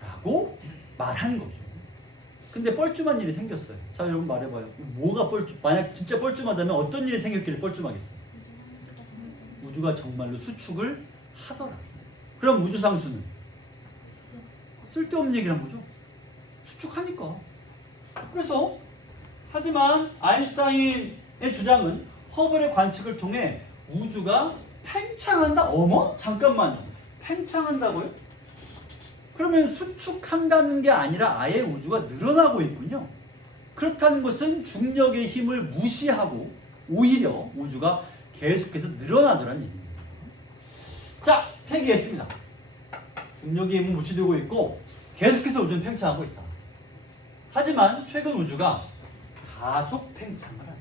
라고 말한 거죠. 근데 뻘쭘한 일이 생겼어요. 자, 여러분 말해봐요. 뭐가 만약 진짜 뻘쭘하다면 어떤 일이 생겼길래 뻘쭘하겠어요? 우주가 정말로 수축을 하더라. 그럼 우주상수는 쓸데없는 얘기를 한 거죠. 수축하니까. 그래서 하지만 아인슈타인의 주장은 허블의 관측을 통해 우주가 팽창한다? 어머? 잠깐만요. 팽창한다고요? 그러면 수축한다는 게 아니라 아예 우주가 늘어나고 있군요. 그렇다는 것은 중력의 힘을 무시하고 오히려 우주가 계속해서 늘어나더라는 얘기입니다. 자, 폐기했습니다. 중력의 힘은 무시되고 있고 계속해서 우주는 팽창하고 있다. 하지만 최근 우주가 가속 팽창을 합니다.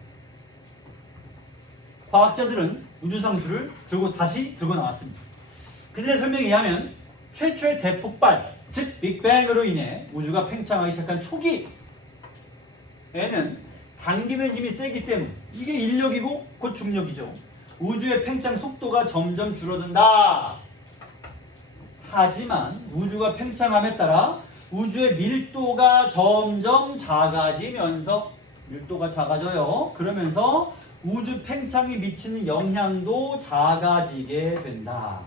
과학자들은 우주상수를 다시 들고 나왔습니다. 그들의 설명에 의하면 최초의 대폭발, 즉 빅뱅으로 인해 우주가 팽창하기 시작한 초기에는 당김의 힘이 세기 때문에 이게 인력이고 곧 중력이죠. 우주의 팽창 속도가 점점 줄어든다. 하지만 우주가 팽창함에 따라 우주의 밀도가 점점 작아지면서 밀도가 작아져요. 그러면서 우주 팽창이 미치는 영향도 작아지게 된다.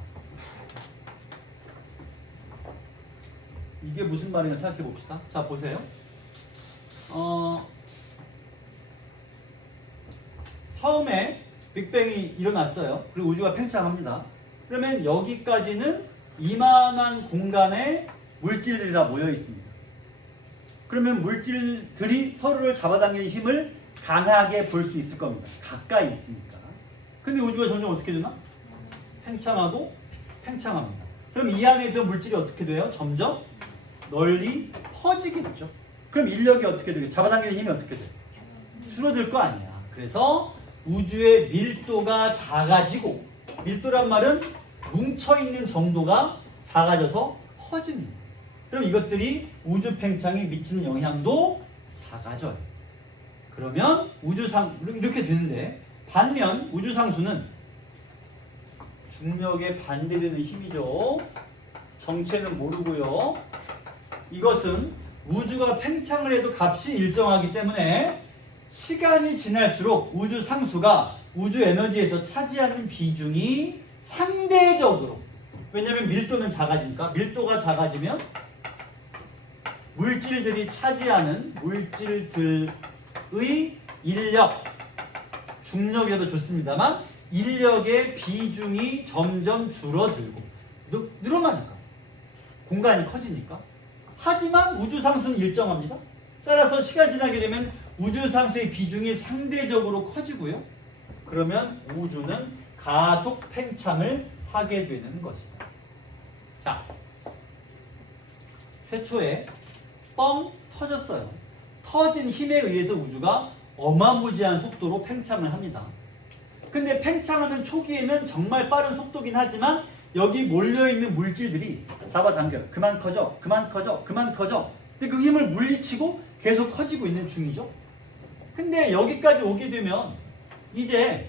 이게 무슨 말인가 생각해 봅시다. 자, 보세요. 처음에 빅뱅이 일어났어요. 그리고 우주가 팽창합니다. 그러면 여기까지는 이만한 공간에 물질들이 다 모여 있습니다. 그러면 물질들이 서로를 잡아당기는 힘을 강하게 볼 수 있을 겁니다. 가까이 있으니까. 근데 우주가 점점 어떻게 되나? 팽창하고 팽창합니다. 그럼 이 안에 있던 물질이 어떻게 돼요? 점점 널리 퍼지겠죠. 그럼 인력이 어떻게 되겠죠? 잡아당기는 힘이 어떻게 돼요? 줄어들 거 아니야. 그래서 우주의 밀도가 작아지고, 밀도란 말은 뭉쳐있는 정도가 작아져서 퍼집니다. 그럼 이것들이 우주 팽창에 미치는 영향도 작아져요. 그러면 이렇게 되는데, 반면 우주상수는 중력에 반대되는 힘이죠. 정체는 모르고요. 이것은 우주가 팽창을 해도 값이 일정하기 때문에 시간이 지날수록 우주 상수가 우주 에너지에서 차지하는 비중이 상대적으로, 왜냐하면 밀도는 작아지니까, 밀도가 작아지면 물질들이 차지하는 물질들의 인력, 중력에도 좋습니다만 인력의 비중이 점점 줄어들고 늘어나니까, 공간이 커지니까. 하지만 우주상수는 일정합니다. 따라서 시간이 지나게 되면 우주상수의 비중이 상대적으로 커지고요. 그러면 우주는 가속 팽창을 하게 되는 것이다. 자, 최초에 뻥 터졌어요. 터진 힘에 의해서 우주가 어마무지한 속도로 팽창을 합니다. 근데 팽창하는 초기에는 정말 빠른 속도긴 하지만 여기 몰려있는 물질들이 잡아당겨요. 그만 커져, 그만 커져, 그만 커져. 근데 그 힘을 물리치고 계속 커지고 있는 중이죠. 근데 여기까지 오게 되면 이제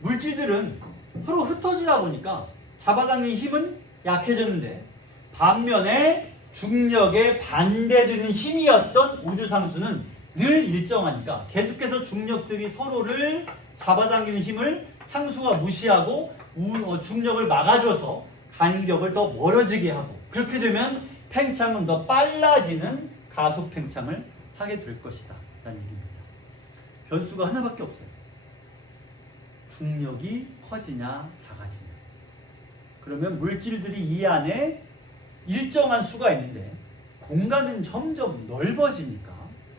물질들은 서로 흩어지다 보니까 잡아당기는 힘은 약해졌는데, 반면에 중력에 반대되는 힘이었던 우주상수는 늘 일정하니까 계속해서 중력들이 서로를 잡아당기는 힘을 상수가 무시하고 중력을 막아줘서 간격을 더 멀어지게 하고, 그렇게 되면 팽창은 더 빨라지는 가속 팽창을 하게 될 것이다 라는 얘기입니다. 변수가 하나밖에 없어요. 중력이 커지냐 작아지냐. 그러면 물질들이 이 안에 일정한 수가 있는데 공간은 점점 넓어지니까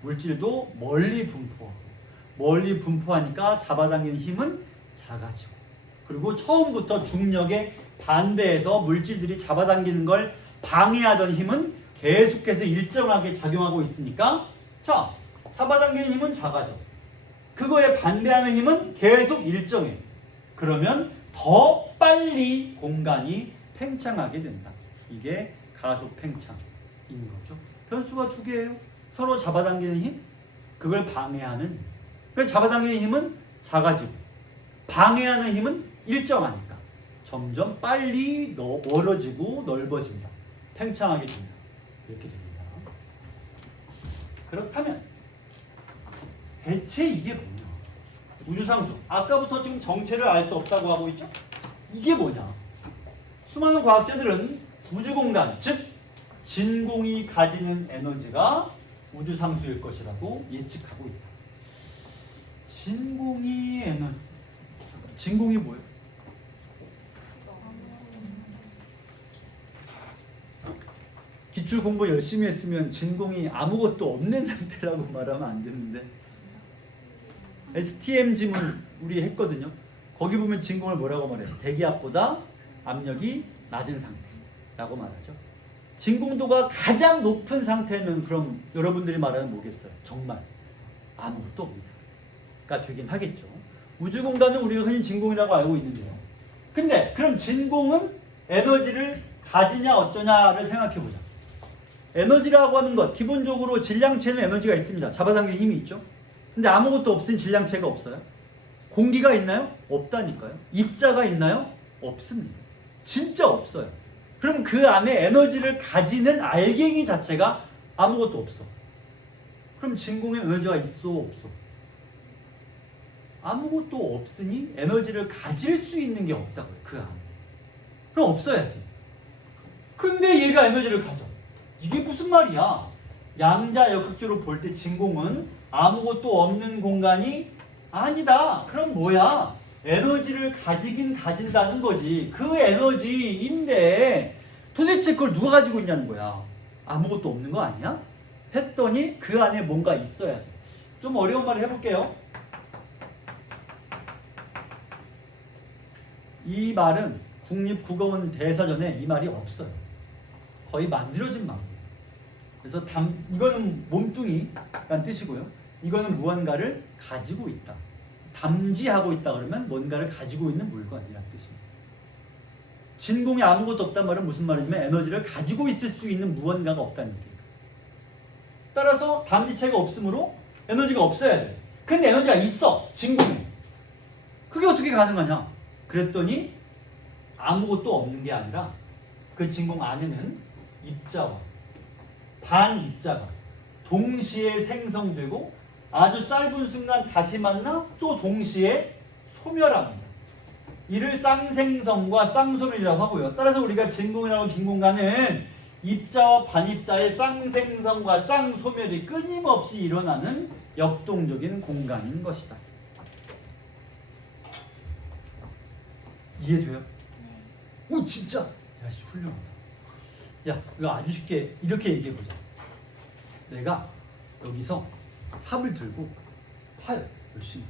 물질도 멀리 분포하고, 멀리 분포하니까 잡아당기는 힘은 작아지고, 그리고 처음부터 중력에 반대해서 물질들이 잡아당기는 걸 방해하던 힘은 계속해서 일정하게 작용하고 있으니까, 자, 잡아당기는 힘은 작아져. 그거에 반대하는 힘은 계속 일정해. 그러면 더 빨리 공간이 팽창하게 된다. 이게 가속 팽창인 거죠. 변수가 두 개예요. 서로 잡아당기는 힘, 그걸 방해하는 힘. 그래서 잡아당기는 힘은 작아지고 방해하는 힘은 일정하니까 점점 빨리 멀어지고 넓어진다. 팽창하게 된다. 이렇게 됩니다. 그렇다면 대체 이게 뭐냐? 우주상수. 아까부터 지금 정체를 알 수 없다고 하고 있죠? 이게 뭐냐? 수많은 과학자들은 우주공간, 즉 진공이 가지는 에너지가 우주상수일 것이라고 예측하고 있다. 진공이 에너지. 진공이 뭐예요? 기출 공부 열심히 했으면 진공이 아무것도 없는 상태라고 말하면 안 되는데, STM 지문 우리 했거든요. 거기 보면 진공을 뭐라고 말해요? 대기압보다 압력이 낮은 상태라고 말하죠. 진공도가 가장 높은 상태는 그럼 여러분들이 말하는 뭐겠어요? 정말 아무것도 없는 상태가 되긴 하겠죠. 우주공간은 우리가 흔히 진공이라고 알고 있는데요. 근데 그럼 진공은 에너지를 가지냐 어쩌냐를 생각해보자. 에너지라고 하는 것, 기본적으로 질량체는 에너지가 있습니다. 잡아당기는 힘이 있죠. 근데 아무것도 없은 질량체가 없어요. 공기가 있나요? 없다니까요. 입자가 있나요? 없습니다. 진짜 없어요. 그럼 그 안에 에너지를 가지는 알갱이 자체가 아무것도 없어. 그럼 진공에 에너지가 있어 없어? 아무것도 없으니 에너지를 가질 수 있는 게 없다고요. 그 안에. 그럼 없어야지. 근데 얘가 에너지를 가져. 이게 무슨 말이야? 양자 역학적으로 볼 때 진공은 아무것도 없는 공간이 아니다. 그럼 뭐야? 에너지를 가지긴 가진다는 거지. 그 에너지인데 도대체 그걸 누가 가지고 있냐는 거야. 아무것도 없는 거 아니야? 했더니 그 안에 뭔가 있어야 돼. 좀 어려운 말 해볼게요. 이 말은 국립국어원 대사전에 이 말이 없어요. 거의 만들어진 말이에요. 그래서 이거는 몸뚱이란 뜻이고요. 이거는 무언가를 가지고 있다. 담지하고 있다 그러면 뭔가를 가지고 있는 물건이란 뜻입니다. 진공에 아무것도 없단 말은 무슨 말이냐면 에너지를 가지고 있을 수 있는 무언가가 없다는 얘기예요. 따라서 담지체가 없으므로 에너지가 없어야 돼. 근데 에너지가 있어. 진공에. 그게 어떻게 가능하냐? 그랬더니 아무것도 없는 게 아니라 그 진공 안에는 입자와 반입자가 동시에 생성되고 아주 짧은 순간 다시 만나 또 동시에 소멸합니다. 이를 쌍생성과 쌍소멸이라고 하고요. 따라서 우리가 진공이라고 빈 공간은 입자와 반입자의 쌍생성과 쌍소멸이 끊임없이 일어나는 역동적인 공간인 것이다. 이해돼요? 네. 오 진짜? 야 씨, 훌륭하다. 야 이거 아주 쉽게 이렇게 얘기해보자. 내가 여기서 삽을 들고 파요. 열심히.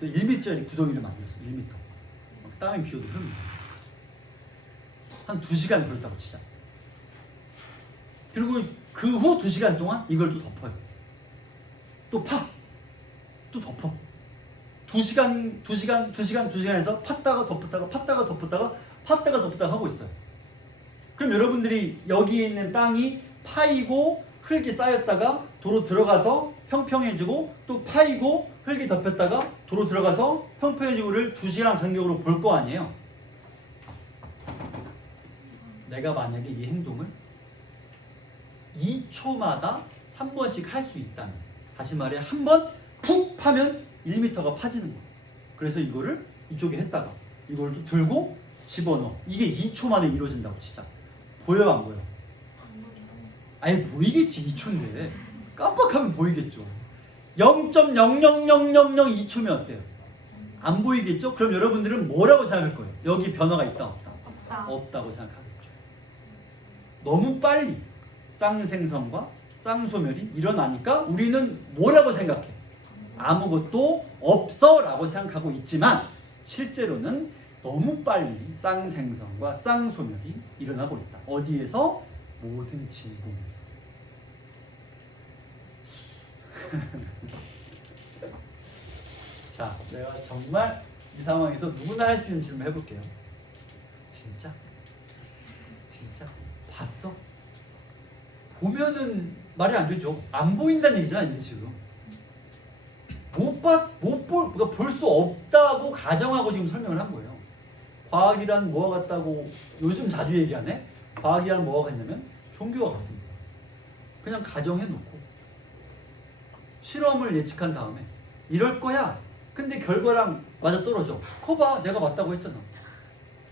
1m짜리 구덩이를 만들었어. 1m. 막 땀이 비오도 흐릅니다. 한 2시간 걸었다고 치자. 그리고 그 후 2시간 동안 이걸 또 덮어요. 또 파. 또 덮어. 2시간에서 팠다가 덮었다가 팠다가 덮었다가 팠다가 덮었다가 하고 있어요. 그럼 여러분들이 여기에 있는 땅이 파이고 흙이 쌓였다가 도로 들어가서 평평해지고 또 파이고 흙이 덮였다가 도로 들어가서 평평해지고를 2시간 간격으로 볼 거 아니에요. 내가 만약에 이 행동을 2초마다 한 번씩 할 수 있다면, 다시 말해 한 번 푹 파면 1m가 파지는 거예요. 그래서 이거를 이쪽에 했다가 이걸 또 들고 집어넣어. 이게 2초 만에 이루어진다고 치자. 보여요 안 보여? 아니 보이겠지. 2초인데 깜빡하면 보이겠죠. 0.00002초면 어때요? 안 보이겠죠? 그럼 여러분들은 뭐라고 생각할 거예요? 여기 변화가 있다 없다? 없다고 생각하겠죠. 너무 빨리 쌍생성과 쌍소멸이 일어나니까 우리는 뭐라고 생각해? 아무것도 없어 라고 생각하고 있지만 실제로는 너무 빨리 쌍생성과 쌍소멸이 일어나고 있다. 어디에서? 모든 진공에서. 자, 내가 정말 이 상황에서 누구나 할 수 있는 질문 해볼게요. 진짜? 봤어? 보면은 말이 안 되죠. 안 보인다는 얘기잖아, 이게 지금. 그러니까 볼 수 없다고 가정하고 지금 설명을 한 거예요. 과학이란 뭐가 같다고 요즘 자주 얘기하네? 과학이란 뭐가 같냐면 종교와 같습니다. 그냥 가정해놓고 실험을 예측한 다음에 이럴 거야. 근데 결과랑 맞아 떨어져. 그거 봐, 내가 맞다고 했잖아.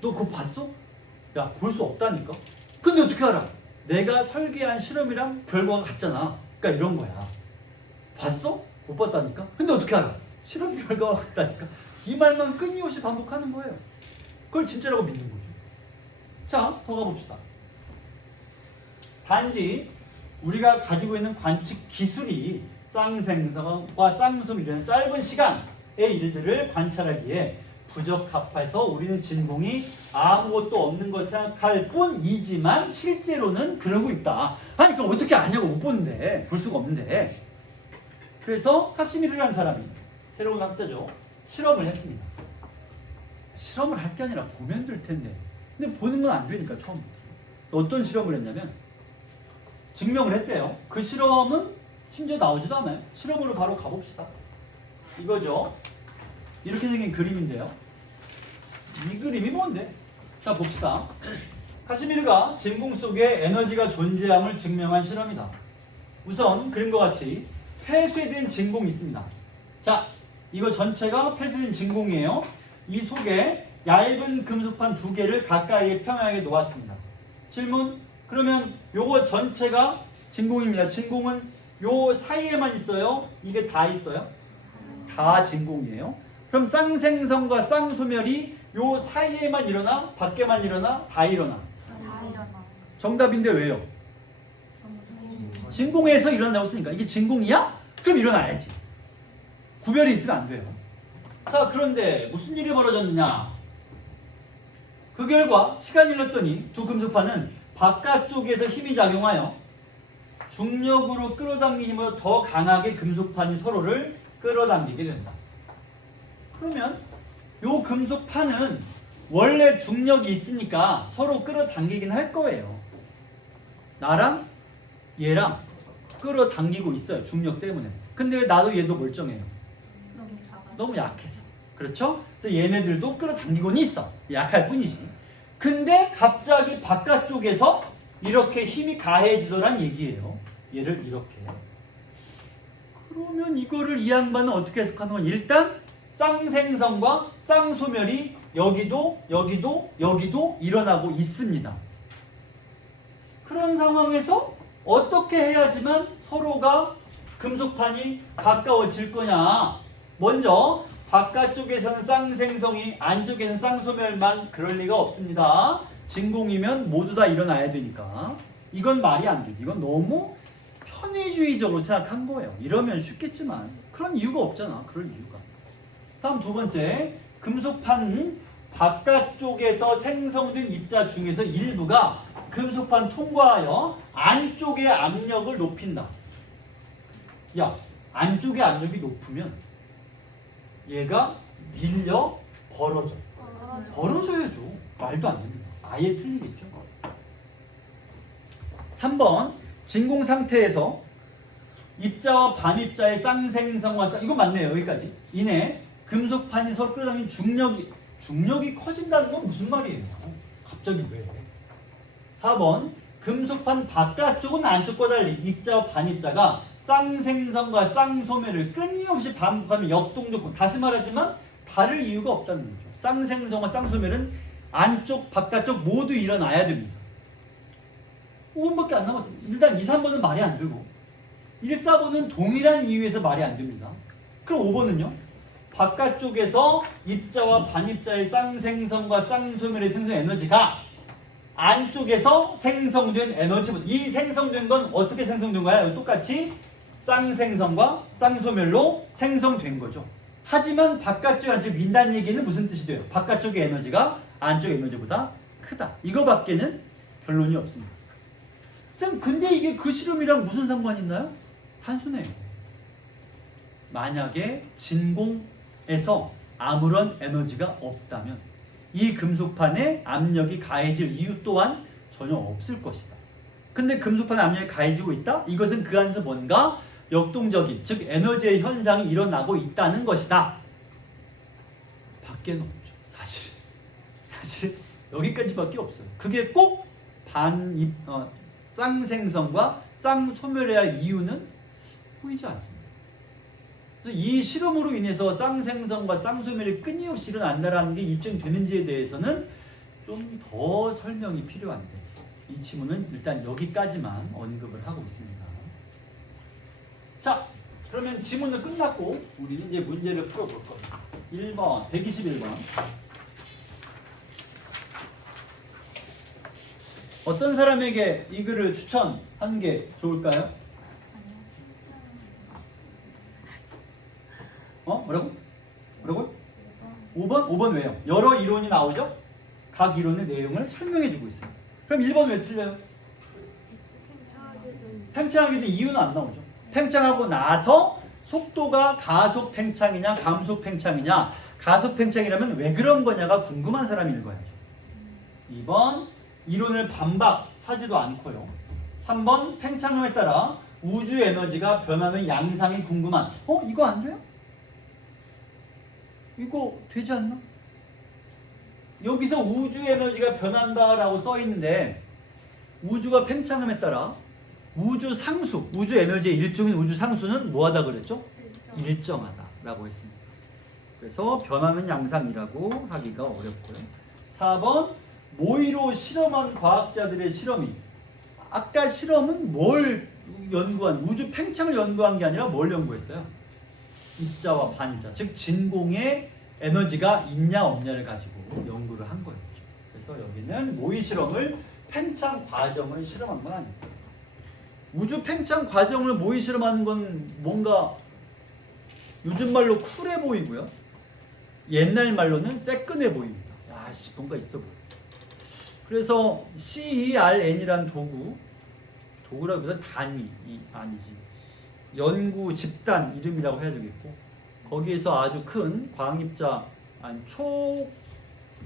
너 그거 봤어? 야, 볼 수 없다니까. 근데 어떻게 알아? 내가 설계한 실험이랑 결과가 같잖아. 그러니까 이런 거야. 봤어? 못 봤다니까? 근데 어떻게 알아? 실험 결과가 같다니까. 이 말만 끊임없이 반복하는 거예요. 그걸 진짜라고 믿는 거죠. 자, 더 가봅시다. 단지 우리가 가지고 있는 관측 기술이 쌍생성과 쌍소멸이라는 짧은 시간의 일들을 관찰하기에 부적합해서 우리는 진공이 아무것도 없는 걸 생각할 뿐이지만 실제로는 그러고 있다. 아니 그럼 어떻게 아냐고, 못 보는데, 볼 수가 없는데. 그래서 카시미르라는 사람이, 새로운 학자죠, 실험을 했습니다. 실험을 할 게 아니라 보면 될 텐데. 근데 보는 건 안 되니까 처음부터. 어떤 실험을 했냐면 증명을 했대요. 그 실험은 심지어 나오지도 않아요. 실험으로 바로 가봅시다. 이거죠. 이렇게 생긴 그림인데요. 이 그림이 뭔데? 자, 봅시다. 카시미르가 진공 속에 에너지가 존재함을 증명한 실험이다. 우선 그림과 같이 폐쇄된 진공이 있습니다. 자, 이거 전체가 폐쇄된 진공이에요. 이 속에 얇은 금속판 2개를 가까이에 평행하게 놓았습니다. 질문: 그러면 요거 전체가 진공입니다. 진공은 요 사이에만 있어요? 이게 다 있어요? 다 진공이에요. 그럼 쌍생성과 쌍소멸이 요 사이에만 일어나? 밖에만 일어나? 다 일어나? 다 일어나. 정답인데 왜요? 진공에서 일어나고 있으니까 이게 진공이야? 그럼 일어나야지. 구별이 있으면 안 돼요. 자, 그런데 무슨 일이 벌어졌느냐? 그 결과 시간이 흘렀더니 두 금속판은 바깥쪽에서 힘이 작용하여 중력으로 끌어당긴 힘으로 더 강하게 금속판이 서로를 끌어당기게 된다. 그러면 요 금속판은 원래 중력이 있으니까 서로 끌어당기긴 할 거예요. 나랑 얘랑 끌어당기고 있어요. 중력 때문에. 근데 왜 나도 얘도 멀쩡해요? 너무 약해서. 그렇죠? 그래서 얘네들도 끌어당기고는 있어. 약할 뿐이지. 근데 갑자기 바깥쪽에서 이렇게 힘이 가해지더란 얘기예요. 얘를 이렇게. 그러면 이거를 이 양반은 어떻게 해석하는 건 일단 쌍생성과 쌍소멸이 여기도 여기도 여기도 일어나고 있습니다. 그런 상황에서 어떻게 해야지만 서로가 금속판이 가까워질 거냐? 먼저 바깥쪽에서는 쌍생성이 안쪽에는 쌍소멸만 그럴 리가 없습니다. 진공이면 모두 다 일어나야 되니까. 이건 말이 안 돼. 이건 너무 편의주의적으로 생각한 거예요. 이러면 쉽겠지만 그런 이유가 없잖아. 그럴 이유가. 다음 두 번째, 금속판 바깥쪽에서 생성된 입자 중에서 일부가 금속판 통과하여 안쪽의 압력을 높인다. 야, 안쪽의 압력이 높으면 얘가 밀려 벌어져. 벌어져야죠. 말도 안 됩니다. 아예 틀리겠죠. 3번, 진공 상태에서 입자와 반입자의 쌍생성과 이거 맞네요. 여기까지. 이내 금속판이 서로 끌어당긴 중력이 커진다는 건 무슨 말이에요? 갑자기 왜? 4번, 금속판 바깥쪽은 안쪽과 달리 입자와 반입자가 쌍생성과 쌍소멸을 끊임없이 반복하면 역동적. 다시 말하지만 다를 이유가 없다는 거죠. 쌍생성과 쌍소멸은 안쪽, 바깥쪽 모두 일어나야 됩니다. 5번밖에 안 남았습니다. 일단 2, 3번은 말이 안 되고 1, 4번은 동일한 이유에서 말이 안 됩니다. 그럼 5번은요? 바깥쪽에서 입자와 반입자의 쌍생성과 쌍소멸의 생성 에너지가 안쪽에서 생성된 에너지, 이 생성된 건 어떻게 생성된 거야? 똑같이 쌍생성과 쌍소멸로 생성된 거죠. 하지만 바깥쪽 안쪽 민다는 얘기는 무슨 뜻이 돼요? 바깥쪽의 에너지가 안쪽 에너지보다 크다. 이거밖에는 결론이 없습니다. 쌤, 근데 이게 그 실험이랑 무슨 상관이 있나요? 단순해요. 만약에 진공에서 아무런 에너지가 없다면 이 금속판에 압력이 가해질 이유 또한 전혀 없을 것이다. 근데 금속판에 압력이 가해지고 있다? 이것은 그 안에서 뭔가 역동적인, 즉 에너지의 현상이 일어나고 있다는 것이다. 밖에는 없죠. 사실 여기까지밖에 없어요. 그게 꼭 쌍생성과 쌍소멸해야 할 이유는 보이지 않습니다. 이 실험으로 인해서 쌍생성과 쌍소멸이 끊임없이 일어난다는 게 입증되는지에 대해서는 좀 더 설명이 필요한데 이 지문은 일단 여기까지만 언급을 하고 있습니다. 자, 그러면 지문은 끝났고 우리는 이제 문제를 풀어볼 겁니다. 1번, 121번. 어떤 사람에게 이 글을 추천하는 게 좋을까요? 뭐라고? 5번? 5번 왜요? 여러 이론이 나오죠? 각 이론의 내용을 설명해주고 있어요. 그럼 1번 왜 틀려요? 팽창하게 된 이유는 안 나오죠. 팽창하고 나서 속도가 가속 팽창이냐 감속 팽창이냐, 가속 팽창이라면 왜 그런 거냐가 궁금한 사람이 읽어야죠. 2번, 이론을 반박하지도 않고요. 3번, 팽창함에 따라 우주 에너지가 변하는 양상이 궁금한. 이거 안 돼요? 이거 되지 않나? 여기서 우주 에너지가 변한다라고 써 있는데 우주가 팽창함에 따라 우주 상수, 우주 에너지의 일종인 우주 상수는 뭐하다 그랬죠? 일정하다라고 했습니다. 그래서 변하는 양상이라고 하기가 어렵고요. 4번, 모의로 실험한 과학자들의 실험이, 아까 실험은 뭘 연구한, 우주 팽창을 연구한 게 아니라 뭘 연구했어요? 입자와 반입자, 즉 진공의 에너지가 있냐 없냐를 가지고 연구를 한 거였죠. 그래서 여기는 모의 실험을 팽창 과정을 실험한 건 아니에요. 우주 팽창 과정을 모의 실험하는 건 뭔가 요즘 말로 쿨해 보이고요. 옛날 말로는 새끈해 보입니다. 야, 씨, 뭔가 있어 보여. 그래서 CERN이란 도구라기보다 단위 아니지. 연구 집단 이름이라고 해야 되겠고, 거기에서 아주 큰 광입자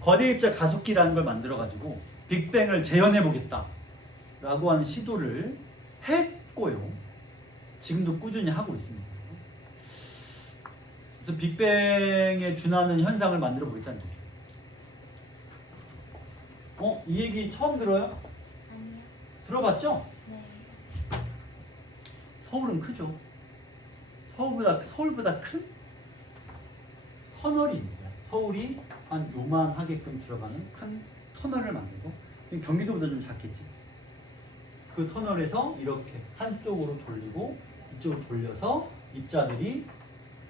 거대 입자 가속기라는 걸 만들어 가지고 빅뱅을 재현해 보겠다라고 하는 시도를 했고요. 지금도 꾸준히 하고 있습니다. 그래서 빅뱅에 준하는 현상을 만들어 보겠다는 거죠. 이 얘기 처음 들어요? 아니요. 들어봤죠? 네. 서울은 크죠. 서울보다 큰 터널이 있습니다. 서울이 한 요만하게끔 들어가는 큰 터널을 만들고, 경기도보다 좀 작겠지. 그 터널에서 이렇게 한쪽으로 돌리고 이쪽으로 돌려서 입자들이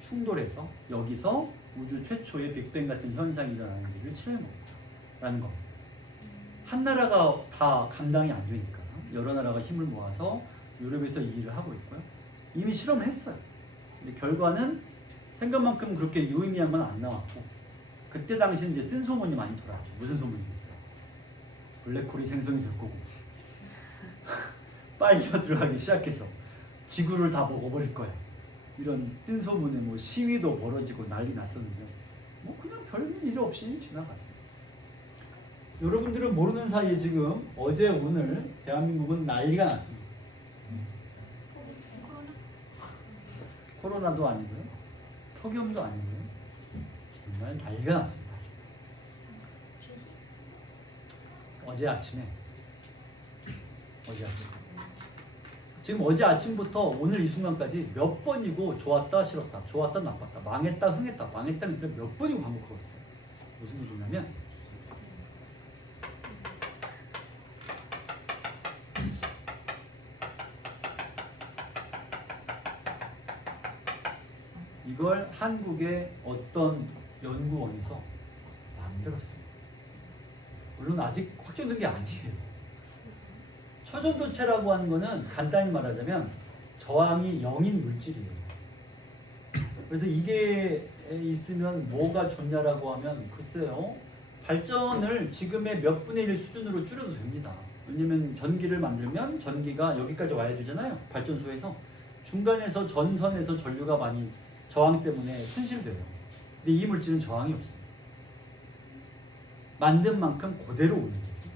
충돌해서 여기서 우주 최초의 빅뱅 같은 현상이 일어나는지를 실험해보겠다라는 겁니다. 한 나라가 다 감당이 안 되니까 여러 나라가 힘을 모아서 유럽에서 이 일을 하고 있고요. 이미 실험을 했어요. 근데 결과는 생각만큼 그렇게 유의미한 건 안 나왔고, 그때 당시 이제 뜬 소문이 많이 돌아왔죠. 무슨 소문이 있어요? 블랙홀이 생성이 될 거고 빨려 들어가기 시작해서 지구를 다 먹어버릴 거야. 이런 뜬 소문에 뭐 시위도 벌어지고 난리 났었는데 뭐 그냥 별 일 없이 지나갔어요. 여러분들은 모르는 사이에 지금 어제 오늘 대한민국은 난리가 났습니다. 코로나도 아니고요, 폭염도 아니고요, 정말 난리가 났습니다. 어제 아침 지금 어제 아침부터 오늘 이 순간까지 몇 번이고 좋았다 싫었다, 좋았다 나빴다, 망했다 흥했다, 망했다 흥했다 몇 번이고 반복하고 있어요. 무슨 얘기냐면 이걸 한국의 어떤 연구원에서 만들었습니다. 물론 아직 확정된 게 아니에요. 초전도체라고 하는 거는 간단히 말하자면 저항이 0인 물질이에요. 그래서 이게 있으면 뭐가 좋냐라고 하면 글쎄요, 발전을 지금의 몇 분의 1 수준으로 줄여도 됩니다. 왜냐면 전기를 만들면 전기가 여기까지 와야 되잖아요. 발전소에서 중간에서 전선에서 전류가 많이 저항 때문에 손실돼요. 근데 이 물질은 저항이 없어요. 만든 만큼 그대로 오는 거죠.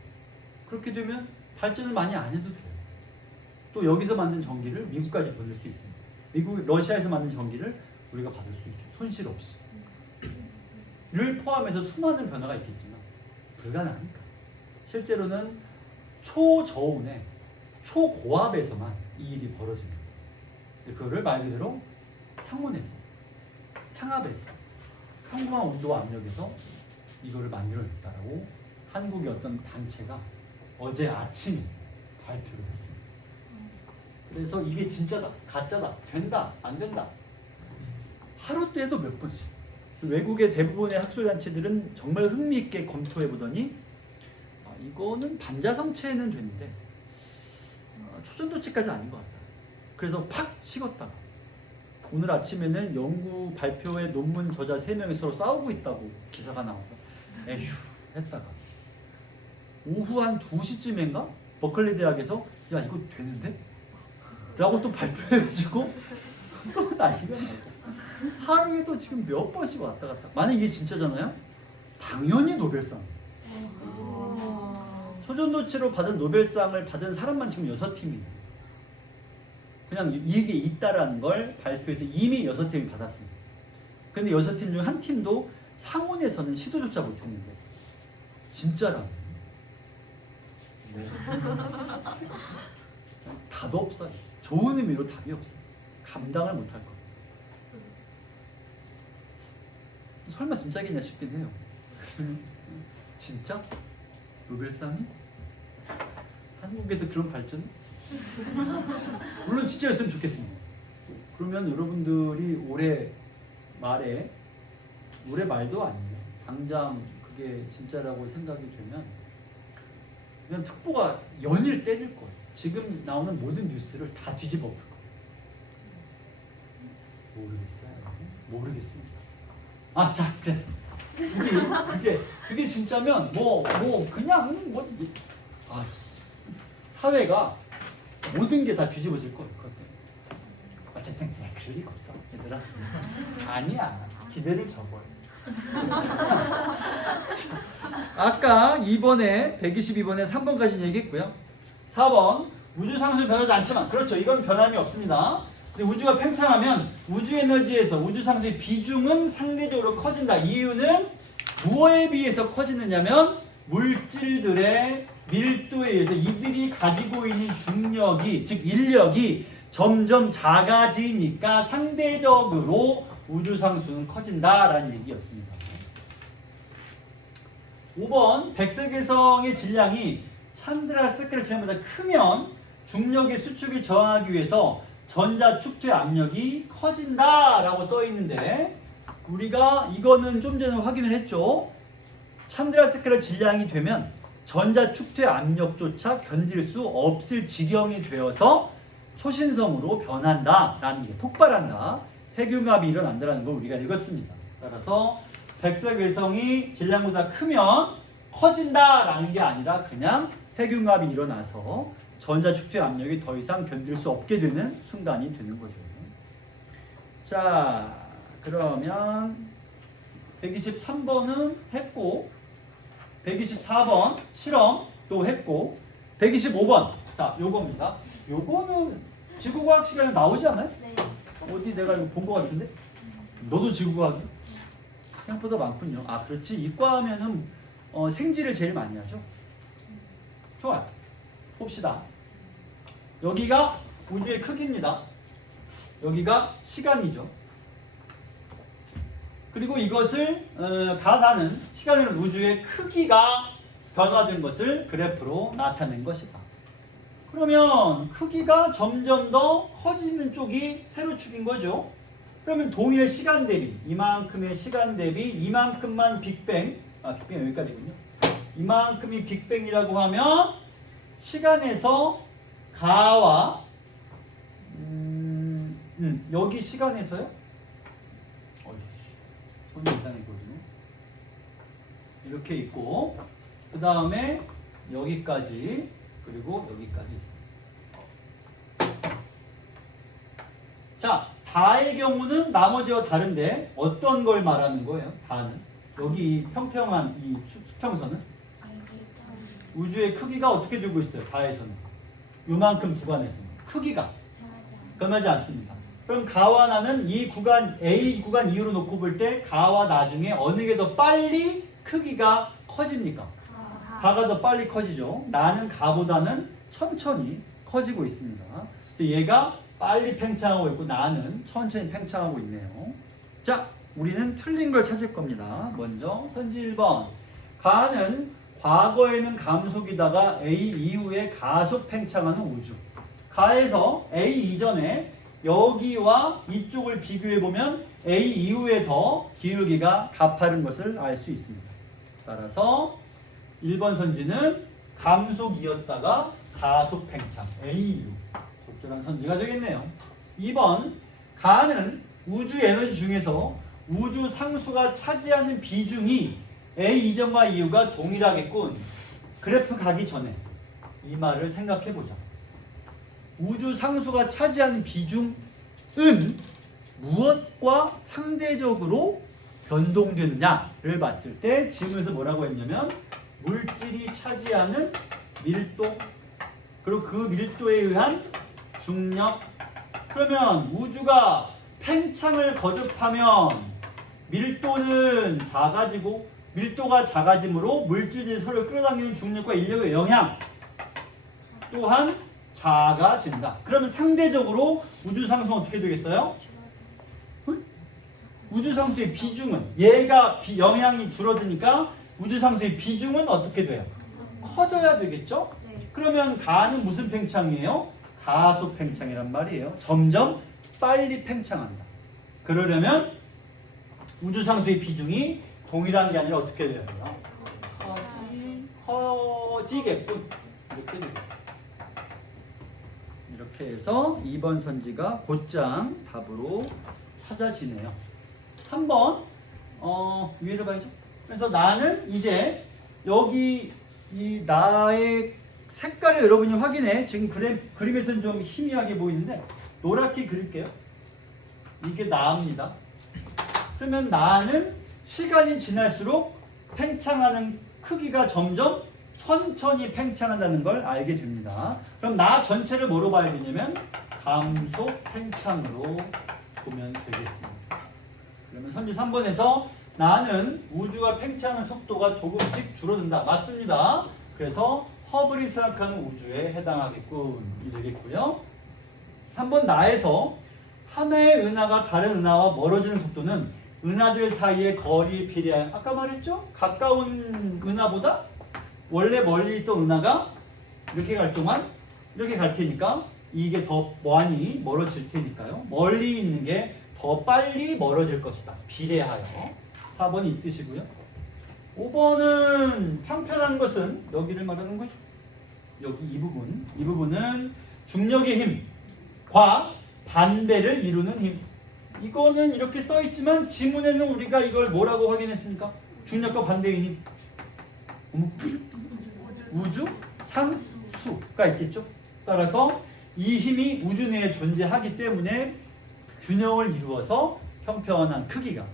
그렇게 되면 발전을 많이 안 해도 돼요. 또 여기서 만든 전기를 미국까지 보낼 수 있습니다. 러시아에서 만든 전기를 우리가 받을 수 있죠. 손실 없이. 를 포함해서 수많은 변화가 있겠지만 불가능하니까. 실제로는 초저온에 초고압에서만 이 일이 벌어집니다. 그거를 말 그대로 상온에서, 상압에서, 평범한 온도와 압력에서 이거를 만들어냈다라고 한국의 어떤 단체가 어제 아침에 발표를 했습니다. 그래서 이게 진짜다, 가짜다, 된다, 안 된다, 하루 때도 몇 번씩. 외국의 대부분의 학술단체들은 정말 흥미있게 검토해보더니 이거는 반자성체는 되는데 초전도체까지 아닌 것 같다. 그래서 팍 식었다가 오늘 아침에는 연구 발표의 논문 저자 3명이 서로 싸우고 있다고 기사가 나와서 에휴 했다가 오후 한 2시쯤인가 버클리 대학에서 야 이거 되는데? 라고 또 발표해가지고 또 난리가 나고 하루에도 지금 몇 번씩 왔다 갔다. 만약 이게 진짜잖아요? 당연히 노벨상. 초전도체로 받은 노벨상을 받은 사람만 지금 6팀이에요. 그냥 이게 있다라는 걸 발표해서 이미 6팀이 받았습니다. 근데 6팀 중 한 팀도 상온에서는 시도조차 못했는데 진짜라고. 네. 답 없어요. 좋은 의미로 답이 없어요. 감당을 못할 거예요. 설마 진짜겠냐 싶긴 해요. 진짜? 노벨상이? 한국에서 그런 발전? 물론 진짜였으면 좋겠습니다. 그러면 여러분들이 올해 말도 아니에요. 당장 그게 진짜라고 생각이 되면 그냥 특보가 연일 때릴 거예요. 지금 나오는 모든 뉴스를 다 뒤집어 볼 거예요. 모르겠습니다. 아, 자, 그래서 그게 진짜면 그냥 사회가 모든 게 다 뒤집어질 거예요. 어쨌든 그냥 그럴 리가 없어, 얘들아. 아니야, 기대를 접어요. 아까 2번에 122번에 3번까지 얘기했고요. 4번 우주상수 변하지 않지만, 그렇죠, 이건 변함이 없습니다. 근데 우주가 팽창하면 우주 에너지에서 우주상수의 비중은 상대적으로 커진다. 이유는 무엇에 비해서 커지느냐면 물질들의 밀도에 의해서 이들이 가지고 있는 중력이, 즉 인력이 점점 작아지니까 상대적으로 우주상수는 커진다라는 얘기였습니다. 5번 백색외성의 질량이 찬드라 스케일 질량보다 크면 중력의 수축을 저항하기 위해서 전자 축투의 압력이 커진다라고 써 있는데, 우리가 이거는 좀 전에 확인을 했죠. 찬드라 스케일 질량이 되면 전자 축투의 압력조차 견딜 수 없을 지경이 되어서 초신성으로 변한다라는 게, 폭발한다, 핵융합이 일어난다라는 걸 우리가 읽었습니다. 따라서 백색외성이 질량보다 크면 커진다라는 게 아니라 그냥 핵융합이 일어나서 전자 축투의 압력이 더 이상 견딜 수 없게 되는 순간이 되는 거죠. 자, 그러면 123번은 했고, 124번 실험 또 했고, 125번, 자, 요겁니다. 요거는 지구과학 시간에 나오지 않아요? 네. 어디 내가 이거 본 거 같은데? 너도 지구과학이? 생각보다 많군요. 아, 그렇지. 이과하면은 생지를 제일 많이 하죠. 좋아요. 봅시다. 여기가 우주의 크기입니다. 여기가 시간이죠. 그리고 이것을 가다는 시간은 우주의 크기가 변화된 것을 그래프로 나타낸 것이다. 그러면 크기가 점점 더 커지는 쪽이 세로축인 거죠. 그러면 동일의 시간 대비, 이만큼의 시간 대비 이만큼만 빅뱅, 빅뱅 여기까지군요. 이만큼이 빅뱅이라고 하면 시간에서 가와 여기 시간에서요? 손이 이상했거든요. 이렇게 있고, 그 다음에 여기까지, 그리고 여기까지 있습니다. 자, 다의 경우는 나머지와 다른데 어떤 걸 말하는 거예요? 다는 여기 평평한 이 수평선은 우주의 크기가 어떻게 되고 있어요? 다에서는 요만큼 구간에서는 크기가 변하지 않습니다. 그럼 가와 나는 이 구간 A 구간 이후로 놓고 볼 때 가와 나중에 어느 게 더 빨리 크기가 커집니까? 가가 더 빨리 커지죠. 나는 가보다는 천천히 커지고 있습니다. 얘가 빨리 팽창하고 있고 나는 천천히 팽창하고 있네요. 자, 우리는 틀린 걸 찾을 겁니다. 먼저 선지 1번. 가는 과거에는 감속이다가 A 이후에 가속 팽창하는 우주. 가에서 A 이전에 여기와 이쪽을 비교해보면 A 이후에 더 기울기가 가파른 것을 알 수 있습니다. 따라서 1번 선지는 감속이었다가 가속 팽창 A 이후. 적절한 선지가 되겠네요. 2번. 가는 우주 에너지 중에서 우주 상수가 차지하는 비중이 A 이전과 이후가 동일하겠군. 그래프 가기 전에 이 말을 생각해보자. 우주 상수가 차지하는 비중은 무엇과 상대적으로 변동되느냐를 봤을 때 지금에서 뭐라고 했냐면 물질이 차지하는 밀도, 그리고 그 밀도에 의한 중력. 그러면 우주가 팽창을 거듭하면 밀도는 작아지고, 밀도가 작아짐으로 물질들이 서로 끌어당기는 중력과 인력의 영향 또한 작아진다. 그러면 상대적으로 우주상수는 어떻게 되겠어요? 우주상수의 비중은, 얘가 영향이 줄어드니까 우주상수의 비중은 어떻게 돼요? 커져야 되겠죠? 그러면 가는 무슨 팽창이에요? 가속 팽창이란 말이에요. 점점 빨리 팽창한다. 그러려면 우주상수의 비중이 동일한 게 아니라 어떻게 돼야 돼요? 커지겠군. 이렇게 되죠. 이렇게 해서 2번 선지가 곧장 답으로 찾아지네요. 3번 위에를 봐야죠. 그래서 나는 이제 여기 이 나의 색깔을 여러분이 확인해. 지금 그림에서는 좀 희미하게 보이는데 노랗게 그릴게요. 이게 나입니다. 그러면 나는 시간이 지날수록 팽창하는 크기가 점점 천천히 팽창한다는 걸 알게 됩니다. 그럼 나 전체를 뭐로 봐야 되냐면 감소 팽창으로 보면 되겠습니다. 그러면 선지 3번에서 나는 우주가 팽창하는 속도가 조금씩 줄어든다. 맞습니다. 그래서 허블이 생각하는 우주에 해당하겠군. 이 되겠고요. 3번 나에서 하나의 은하가 다른 은하와 멀어지는 속도는 은하들 사이의 거리 비례하여 아까 말했죠? 가까운 은하보다 원래 멀리 있던 은하가 이렇게 갈 동안 이렇게 갈 테니까 이게 더 많이 멀어질 테니까요. 멀리 있는 게 더 빨리 멀어질 것이다. 비례하여. 4번이 이 뜻이고요. 5번은 평평한 것은 여기를 말하는 거죠. 여기 이 부분은 중력의 힘과 반대를 이루는 힘. 이거는 이렇게 써 있지만 지문에는 우리가 이걸 뭐라고 확인했습니까? 중력과 반대의 힘. 우주 상수가 있겠죠. 따라서 이 힘이 우주 내에 존재하기 때문에 균형을 이루어서 평평한 크기가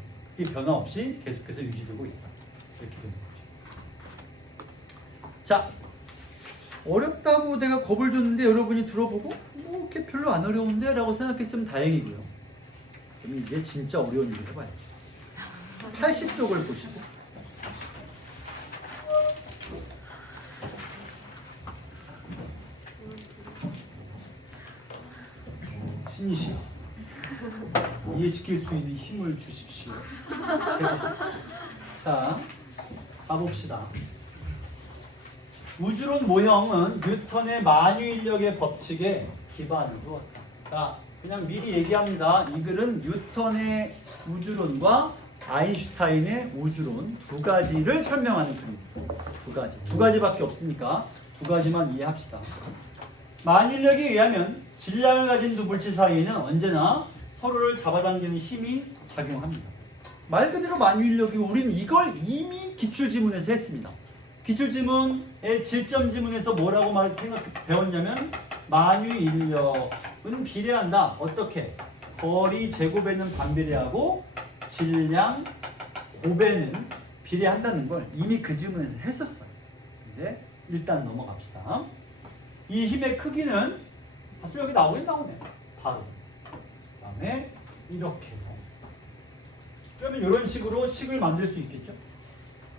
변화 없이 계속해서 유지되고 있다. 이렇게 되는 거죠. 자, 어렵다고 내가 겁을 줬는데 여러분이 들어보고 뭐 이렇게 별로 안 어려운데 라고 생각했으면 다행이고요. 그럼 이제 진짜 어려운 일을 해봐야죠. 80쪽을 보시고 신이시여 이해시킬 수 있는 힘을 주십시오. 자, 가봅시다. 우주론 모형은 뉴턴의 만유인력의 법칙에 기반을 두었다. 자, 그냥 미리 얘기합니다. 이 글은 뉴턴의 우주론과 아인슈타인의 우주론 두 가지를 설명하는 글입니다. 두 가지밖에 없으니까 두 가지만 이해합시다. 만유인력에 의하면 질량을 가진 두 물질 사이에는 언제나 서로를 잡아당기는 힘이 작용합니다. 말 그대로 만유인력이 우리는 이걸 이미 기출지문에서 했습니다. 기출지문의 질점 지문에서 뭐라고 배웠냐면 만유인력은 비례한다. 어떻게? 거리 제곱에는 반비례하고 질량 곱에는 비례한다는 걸 이미 그 지문에서 했었어요. 근데 일단 넘어갑시다. 이 힘의 크기는 사실 여기 나오네. 바로. 그 다음에 이렇게. 그러면 이런 식으로 식을 만들 수 있겠죠.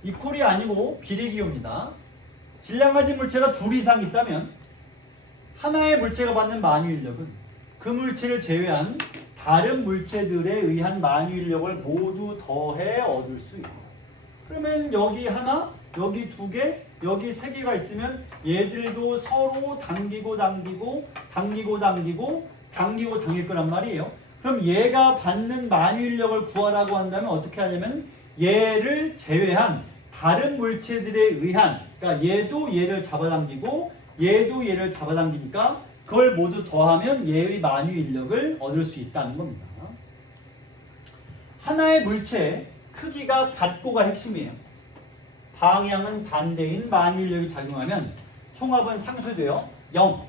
이퀄이 아니고 비례기호입니다. 질량 가진 물체가 둘 이상 있다면 하나의 물체가 받는 만유인력은 그 물체를 제외한 다른 물체들에 의한 만유인력을 모두 더해 얻을 수 있다. 그러면 여기 하나, 여기 두 개, 여기 세 개가 있으면 얘들도 서로 당기고 당길 거란 말이에요. 그럼 얘가 받는 만유인력을 구하라고 한다면 어떻게 하냐면 얘를 제외한 다른 물체들에 의한, 그러니까 얘도 얘를 잡아당기고 얘도 얘를 잡아당기니까 그걸 모두 더하면 얘의 만유인력을 얻을 수 있다는 겁니다. 하나의 물체의 크기가 같고가 핵심이에요. 방향은 반대인 만유인력이 작용하면 총합은 상쇄되어 0.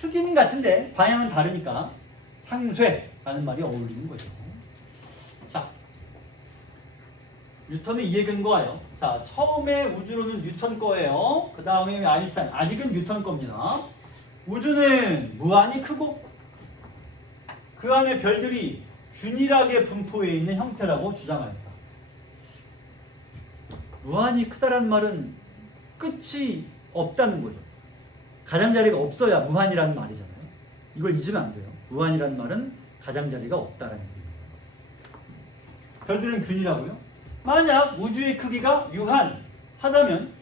크기는 같은데 방향은 다르니까 상쇄라는 말이 어울리는 거죠. 자, 뉴턴의 이해 근거가요. 자, 처음에 우주론은 뉴턴 거예요. 그 다음에 아인슈타인. 아직은 뉴턴 겁니다. 우주는 무한히 크고 그 안에 별들이 균일하게 분포해 있는 형태라고 주장하였다. 무한히 크다란 말은 끝이 없다는 거죠. 가장자리가 없어야 무한이라는 말이잖아요. 이걸 잊으면 안 돼요. 무한이라는 말은 가장자리가 없다라는 얘기입니다. 별들은 균일하고요. 만약 우주의 크기가 유한하다면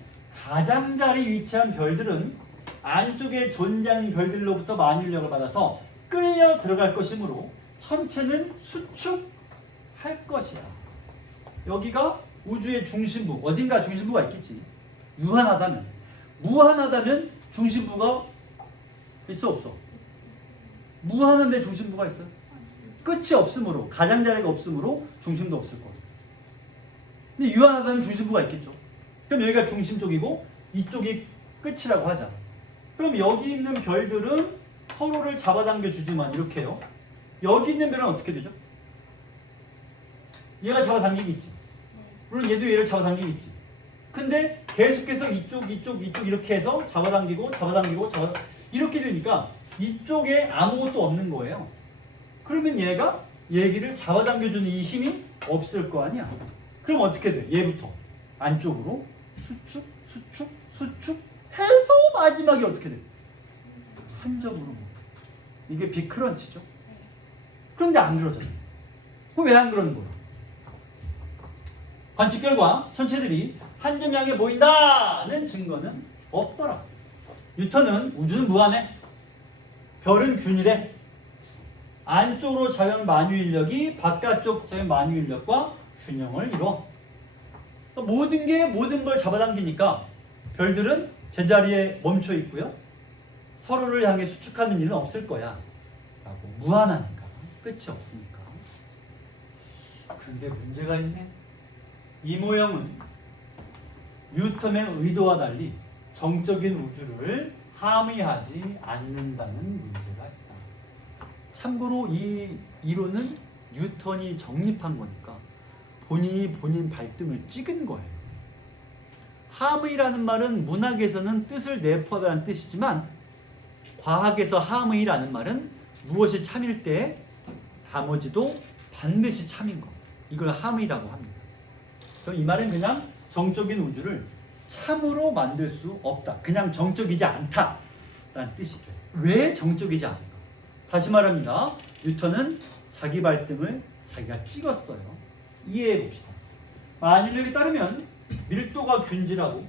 가장자리에 위치한 별들은 안쪽에 존재하는 별들로부터 만유인력을 받아서 끌려 들어갈 것이므로 천체는 수축할 것이다. 여기가 우주의 중심부, 어딘가 중심부가 있겠지. 유한하다면. 무한하다면 중심부가 있어 없어? 무한한데 중심부가 있어요. 끝이 없으므로, 가장자리가 없으므로 중심도 없을 거예요. 근데 유한하다면 중심부가 있겠죠. 그럼 여기가 중심 쪽이고 이쪽이 끝이라고 하자. 그럼 여기 있는 별들은 서로를 잡아당겨 주지만 이렇게요. 여기 있는 별은 어떻게 되죠? 얘가 잡아당기겠지. 물론 얘도 얘를 잡아당기겠지. 근데 계속해서 이쪽 이렇게 해서 잡아당기고 이렇게 되니까 이쪽에 아무것도 없는 거예요. 그러면 얘가 얘기를 잡아당겨주는 이 힘이 없을 거 아니야. 그럼 어떻게 돼? 얘부터 안쪽으로 수축 해서 마지막에 어떻게 돼? 한 점으로. 이게 빅크런치죠. 그런데 안 그러잖아요. 그럼 왜 안 그러는 거야? 관측 결과 천체들이 한 점 향해 모인다는 증거는 없더라. 뉴턴은 우주는 무한해. 별은 균일해. 안쪽으로 작용 만유인력이 바깥쪽 작용 만유인력과 균형을 이뤄. 모든 걸 잡아당기니까 별들은 제자리에 멈춰 있고요. 서로를 향해 수축하는 일은 없을 거야. 라고. 무한하니까. 끝이 없으니까. 그런데 문제가 있네. 이 모형은 뉴턴의 의도와 달리 정적인 우주를 함의하지 않는다는 문제가 있다. 참고로 이 이론은 뉴턴이 정립한 거니까 본인이 본인 발등을 찍은 거예요. 함의라는 말은 문학에서는 뜻을 내포하다는 뜻이지만 과학에서 함의라는 말은 무엇이 참일 때 나머지도 반드시 참인 거. 이걸 함의라고 합니다. 그럼 이 말은 그냥 정적인 우주를 참으로 만들 수 없다. 그냥 정적이지 않다라는 뜻이 돼요. 왜 정적이지 않은가? 다시 말합니다. 뉴턴은 자기 발등을 자기가 찍었어요. 이해해 봅시다. 만유인력에 따르면 밀도가 균질하고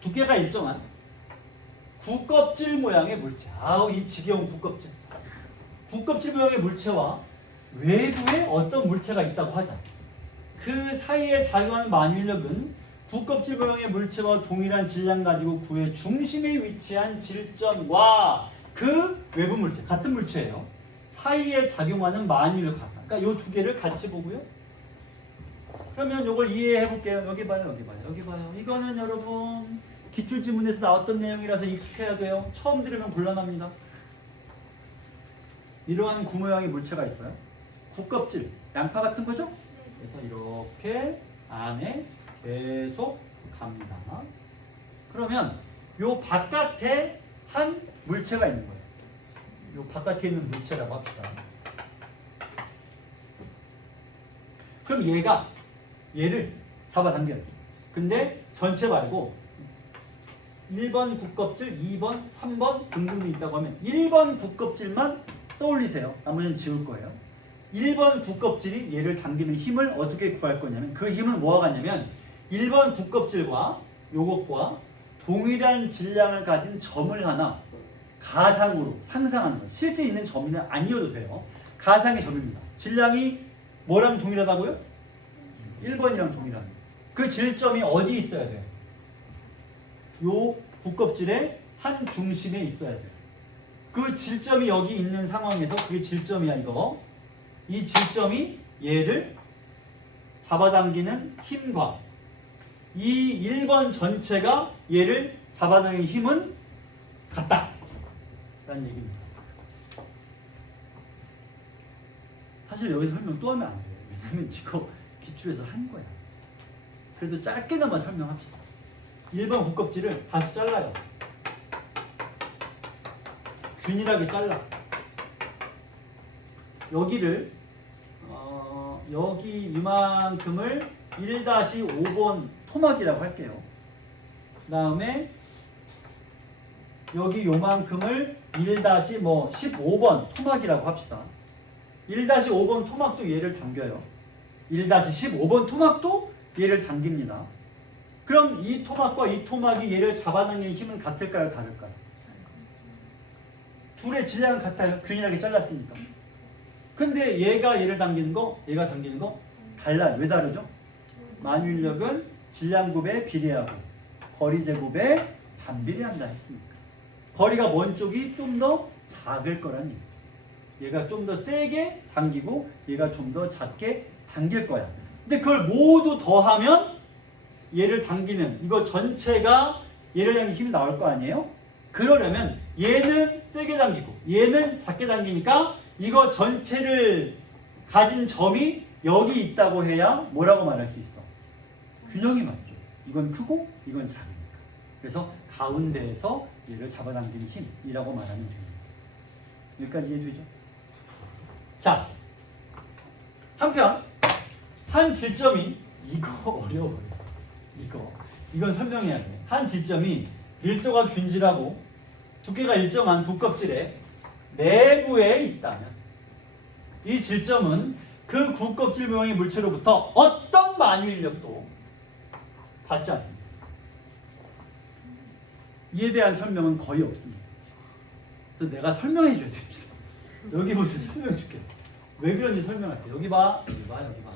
두께가 일정한 구껍질 모양의 물체. 아우 이 지겨운 구껍질. 구껍질 모양의 물체와 외부에 어떤 물체가 있다고 하자. 그 사이에 작용하는 만유인력은 구껍질 모양의 물체와 동일한 질량 가지고 구의 중심에 위치한 질점과 그 외부 물체, 같은 물체예요. 사이에 작용하는 만유인력 같다. 그러니까 이 두 개를 같이 보고요. 그러면 이걸 이해해 볼게요. 여기 봐요. 이거는 여러분 기출지문에서 나왔던 내용이라서 익숙해야 돼요. 처음 들으면 곤란합니다. 이러한 구 모양의 물체가 있어요. 구껍질, 양파 같은 거죠? 그래서 이렇게 안에 계속 갑니다. 그러면 요 바깥에 한 물체가 있는 거예요. 요 바깥에 있는 물체라고 합시다. 그럼 얘를 잡아당겨요. 근데 전체 말고 1번 구껍질, 2번, 3번 등등이 있다고 하면 1번 구껍질만 떠올리세요. 나머지는 지울 거예요. 1번 구껍질이 얘를 당기는 힘을 어떻게 구할 거냐면 그 힘은 뭐와 같냐면 1번 구껍질과 요것과 동일한 질량을 가진 점을 하나 가상으로 상상하는 거예요. 실제 있는 점은 아니어도 돼요. 가상의 점입니다. 질량이 뭐랑 동일하다고요? 1번이랑 동일합니다. 그 질점이 어디 있어야 돼요? 요 구껍질의 한 중심에 있어야 돼요. 그 질점이 여기 있는 상황에서 그게 질점이야 이거. 이 질점이 얘를 잡아당기는 힘과 이 1번 전체가 얘를 잡아당기는 힘은 같다 라는 얘기입니다. 사실 여기서 설명 또 하면 안 돼요. 왜냐면 이거 기출에서 한 거야. 그래도 짧게나마 설명합시다. 1번 구껍질을 다시 잘라요. 균일하게 잘라. 여기를 여기 이만큼을 1-5번 토막이라고 할게요. 그 다음에 여기 요만큼을 1-15번 토막이라고 합시다. 1-5번 토막도 얘를 당겨요. 1-15번 토막도 얘를 당깁니다. 그럼 이 토막과 이 토막이 얘를 잡아당기는 힘은 같을까요? 다를까요? 둘의 질량은 같아요. 균일하게 잘랐으니까. 근데 얘가 얘를 당기는 거, 얘가 당기는 거 달라요. 왜 다르죠? 만유인력은 질량곱에 비례하고 거리 제곱에 반비례한다 했습니까? 거리가 먼 쪽이 좀 더 작을 거란 얘기죠. 얘가 좀 더 세게 당기고 얘가 좀 더 작게 당길 거야. 근데 그걸 모두 더하면 얘를 당기는 이거 전체가 얘를 당기는 힘이 나올 거 아니에요? 그러려면 얘는 세게 당기고 얘는 작게 당기니까 이거 전체를 가진 점이 여기 있다고 해야 뭐라고 말할 수 있어? 균형이 맞죠. 이건 크고 이건 작으니까. 그래서 가운데에서 얘를 잡아당기는 힘이라고 말하면 됩니다. 여기까지 이해되죠? 자, 한편 한 질점이 이거 어려워요. 이건 설명해야 돼. 한 질점이 밀도가 균질하고 두께가 일정한 두껍질의 내부에 있다면 이 질점은 그 구껍질 모양의 물체로부터 어떤 만유인력도 받지 않습니다. 이에 대한 설명은 거의 없습니다. 그래서 내가 설명해 줘야 됩니다. 여기 보세요. 설명해 줄게. 왜 그런지 설명할게. 여기 봐. 여기 봐. 여기 봐.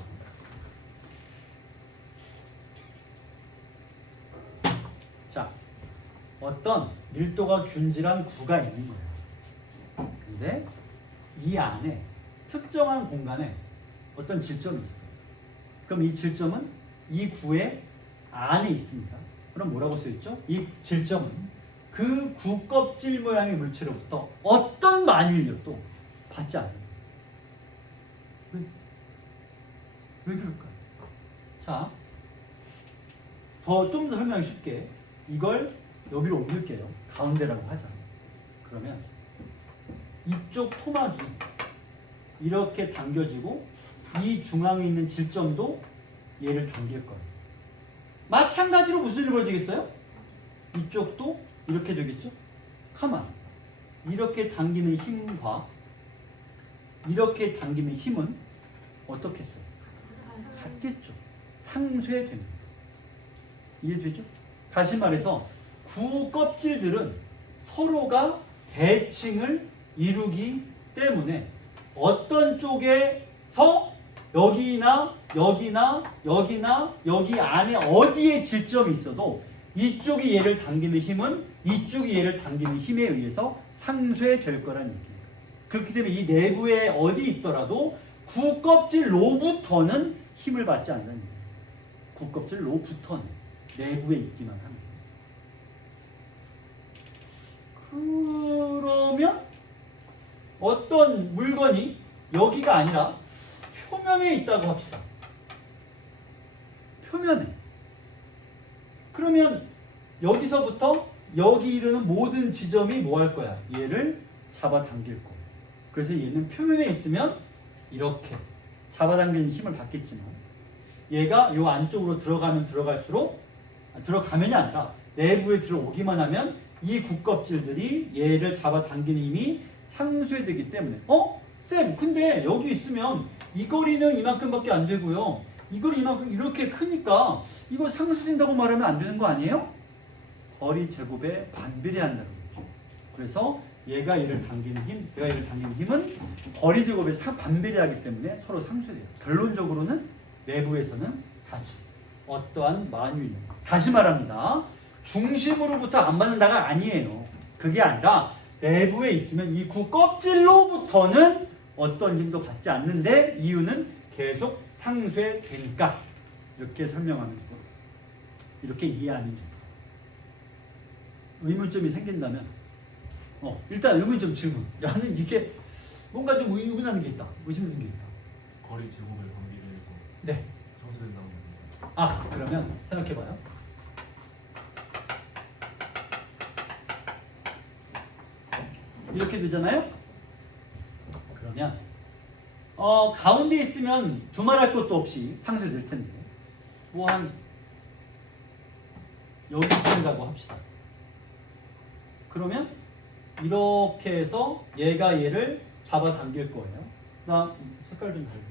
자, 어떤 밀도가 균질한 구가 있는 거예요. 근데 이 안에 특정한 공간에 어떤 질점이 있어요. 그럼 이 질점은 이 구의 안에 있습니다. 그럼 뭐라고 써있죠? 이 질점은 그 구 껍질 모양의 물체로부터 어떤 만유인력도 받지 않아요. 왜 그럴까요? 자, 좀 더 설명이 쉽게 이걸 여기로 옮길게요. 가운데라고 하자. 그러면 이쪽 토막이 이렇게 당겨지고 이 중앙에 있는 질점도 얘를 당길 거예요. 마찬가지로 무슨 일이 벌어지겠어요? 이쪽도 이렇게 되겠죠? 가만. 이렇게 당기는 힘과 이렇게 당기는 힘은 어떻겠어요? 같겠죠. 상쇄됩니다. 이해되죠? 다시 말해서 구 껍질들은 서로가 대칭을 이루기 때문에 어떤 쪽에서 여기나 여기나 여기나 여기 안에 어디에 질점이 있어도 이쪽이 얘를 당기는 힘은 이쪽이 얘를 당기는 힘에 의해서 상쇄될 거란 얘기예요. 그렇기 때문에 이 내부에 어디 있더라도 구 껍질로부터는 힘을 받지 않는 거예요. 구 껍질로부터는 내부에 있기만 합니다. 그러면 어떤 물건이 여기가 아니라 표면에 있다고 합시다. 표면에. 그러면 여기서부터 여기 이르는 모든 지점이 뭐 할 거야? 얘를 잡아당길 거야. 그래서 얘는 표면에 있으면 이렇게 잡아당기는 힘을 받겠지만 얘가 요 안쪽으로 들어가면 들어갈수록 들어가면이 아니라 내부에 들어오기만 하면 이 굽껍질들이 얘를 잡아당기는 힘이 상쇄되기 때문에 쌤 근데 여기 있으면 이 거리는 이만큼밖에 안 되고요 이 거리 이만큼 이렇게 크니까 이거 상쇄된다고 말하면 안 되는 거 아니에요? 거리 제곱에 반비례한다고 했죠. 그래서 얘가 얘를 당기는 힘, 얘가 얘를 당기는 힘은 거리 제곱에 반비례하기 때문에 서로 상쇄돼요. 결론적으로는 내부에서는 다시 어떠한 만유인력 다시 말합니다. 중심으로부터 안 받는다가 아니에요. 그게 아니라 내부에 있으면 이 구 껍질로부터는 어떤 힘도 받지 않는데 이유는 계속 상쇄되니까 이렇게 설명하는 거고 이렇게 이해하면 됩니다. 의문점이 생긴다면 일단 의문점 질문. 야는 이게 뭔가 좀 의문하는 게 있다. 의심되는 게 있다. 거리 제곱의 관계에서 네. 상쇄된다고 합니다. 그러면 생각해봐요. 이렇게 되잖아요? 그러면 가운데 있으면 두말할 것도 없이 상쇄될 텐데 뭐 한 여기 있는다고 합시다. 그러면 이렇게 해서 얘가 얘를 잡아당길 거예요. 그다음 색깔 좀 다르게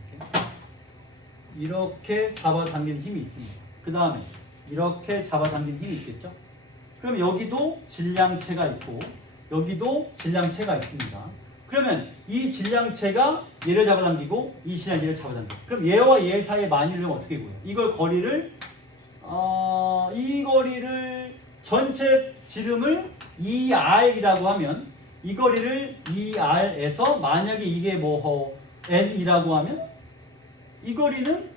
이렇게 잡아당기는 힘이 있습니다. 그 다음에 이렇게 잡아당기는 힘이 있겠죠? 그럼 여기도 질량체가 있고 여기도 질량체가 있습니다. 그러면 이 질량체가 얘를 잡아당기고 이 질량체를 잡아당기고 그럼 얘와 얘 사이의 만유인력은 어떻게 구해요? 이걸 거리를 이 거리를 전체 지름을 2r이라고 하면 이 거리를 2r에서 만약에 이게 뭐 n이라고 하면 이 거리는 N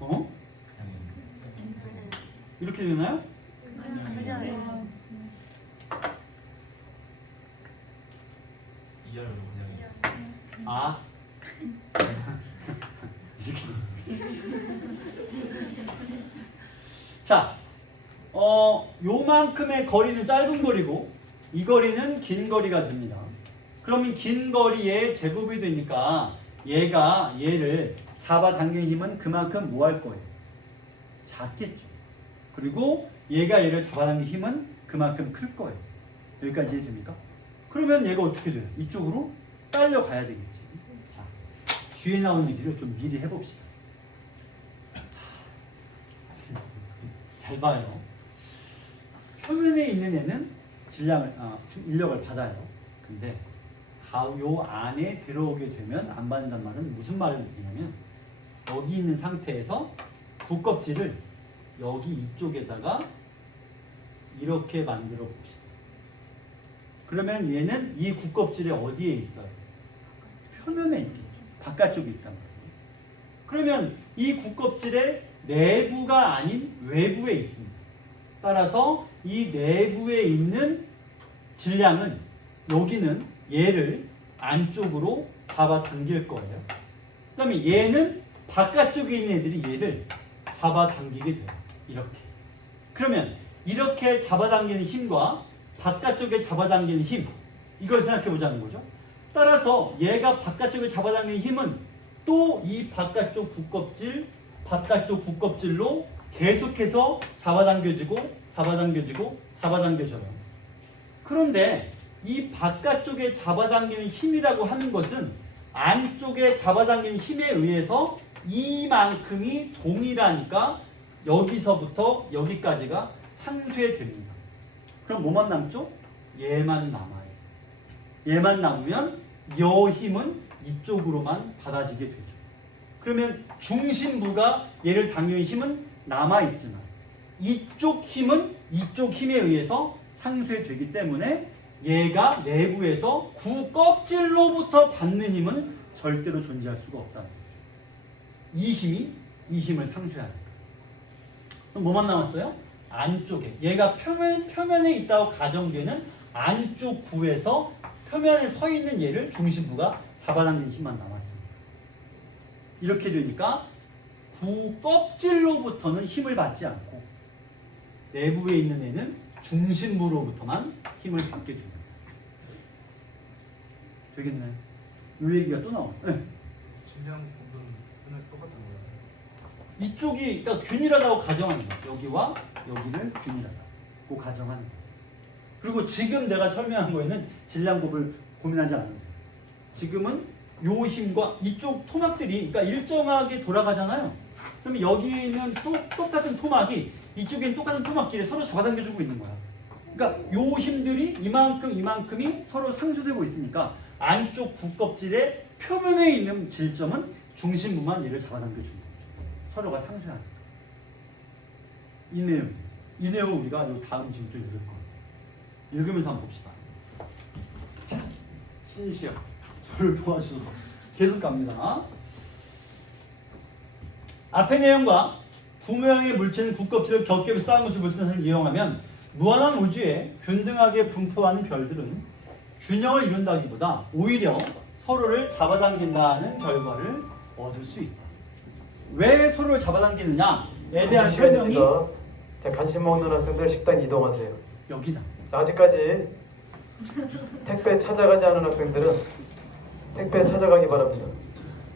어? 그냥 N 이렇게 되나요? 그냥 이하로 그냥 아 이렇게 자, 요만큼의 거리는 짧은 거리고 이 거리는 긴 거리가 됩니다. 그러면 긴 거리의 제곱이 되니까 얘가 얘를 잡아당기는 힘은 그만큼 뭐 할 거예요? 작겠죠. 그리고 얘가 얘를 잡아당기는 힘은 그만큼 클 거예요. 여기까지 이해됩니까? 그러면 얘가 어떻게 돼요? 이쪽으로 딸려가야 되겠지. 자, 뒤에 나오는 얘기를 좀 미리 해봅시다. 잘 봐요. 표면에 있는 애는 인력을 받아요. 근데 요 안에 들어오게 되면 안 받는단 말은 무슨 말을 드냐면 여기 있는 상태에서 굽껍질을 여기 이쪽에다가 이렇게 만들어 봅시다. 그러면 얘는 이 굽껍질이 어디에 있어요? 표면에 있겠죠. 바깥쪽에 있단 말이에요. 그러면 이 굽껍질의 내부가 아닌 외부에 있습니다. 따라서 이 내부에 있는 질량은 여기는 얘를 안쪽으로 잡아당길 거예요. 그 다음에 얘는 바깥쪽에 있는 애들이 얘를 잡아당기게 돼요. 이렇게. 그러면 이렇게 잡아당기는 힘과 바깥쪽에 잡아당기는 힘, 이걸 생각해 보자는 거죠. 따라서 얘가 바깥쪽에 잡아당기는 힘은 또 이 바깥쪽 굽껍질로 계속해서 잡아당겨지고 잡아당겨져요. 그런데 이 바깥쪽에 잡아당기는 힘이라고 하는 것은 안쪽에 잡아당기는 힘에 의해서 이만큼이 동일하니까 여기서부터 여기까지가 상쇄됩니다. 그럼 뭐만 남죠? 얘만 남아요. 얘만 남으면 여 힘은 이쪽으로만 받아지게 되죠. 그러면 중심부가 얘를 당기는 힘은 남아있지만 이쪽 힘은 이쪽 힘에 의해서 상쇄되기 때문에 얘가 내부에서 굽껍질로부터 받는 힘은 절대로 존재할 수가 없다는 거죠. 이 힘을 상쇄하니까. 그럼 뭐만 남았어요? 안쪽에. 얘가 표면에 있다고 가정되는 안쪽 구에서 표면에 서 있는 얘를 중심부가 잡아당기는 힘만 남았습니다. 이렇게 되니까 굽껍질로부터는 힘을 받지 않고 내부에 있는 애는 중심부로부터만 힘을 받게 됩니다. 되겠나요? 이 얘기가 또 나와요. 네. 질량 부분 그냥 똑같은 거예요. 이쪽이 그러니까 균일하다고 가정하는 거예요. 여기와 여기를 균일하다고 가정하는 거예요. 그리고 지금 내가 설명한 거에는 질량곱을 고민하지 않아요. 지금은 요 힘과 이쪽 토막들이 그러니까 일정하게 돌아가잖아요. 그러면 여기는 또 똑같은 토막이 이쪽엔 똑같은 토막끼리 서로 잡아당겨주고 있는 거야. 그러니까 요 힘들이 이만큼이 서로 상쇄되고 있으니까 안쪽 굽껍질의 표면에 있는 질점은 중심부만 얘를 잡아당겨주는 거죠. 서로가 상쇄하니까. 이 내용 우리가 요 다음 지금 또 읽을 거예요. 읽으면서 한번 봅시다. 자, 신시여 저를 도와주셔서 계속 갑니다. 앞의 내용과 구모양의 물체는 굽껍질을 겹겹이 쌓은 것을 볼 수 있는 것을 이용하면 무한한 우주에 균등하게 분포하는 별들은 균형을 이룬다기보다 오히려 서로를 잡아당긴다는 결과를 얻을 수 있다. 왜 서로를 잡아당기느냐에 대한 설명이 자, 간식 먹는 학생들 식당 이동하세요. 여기다. 자, 아직까지 택배 찾아가지 않은 학생들은 택배 찾아가기 바랍니다.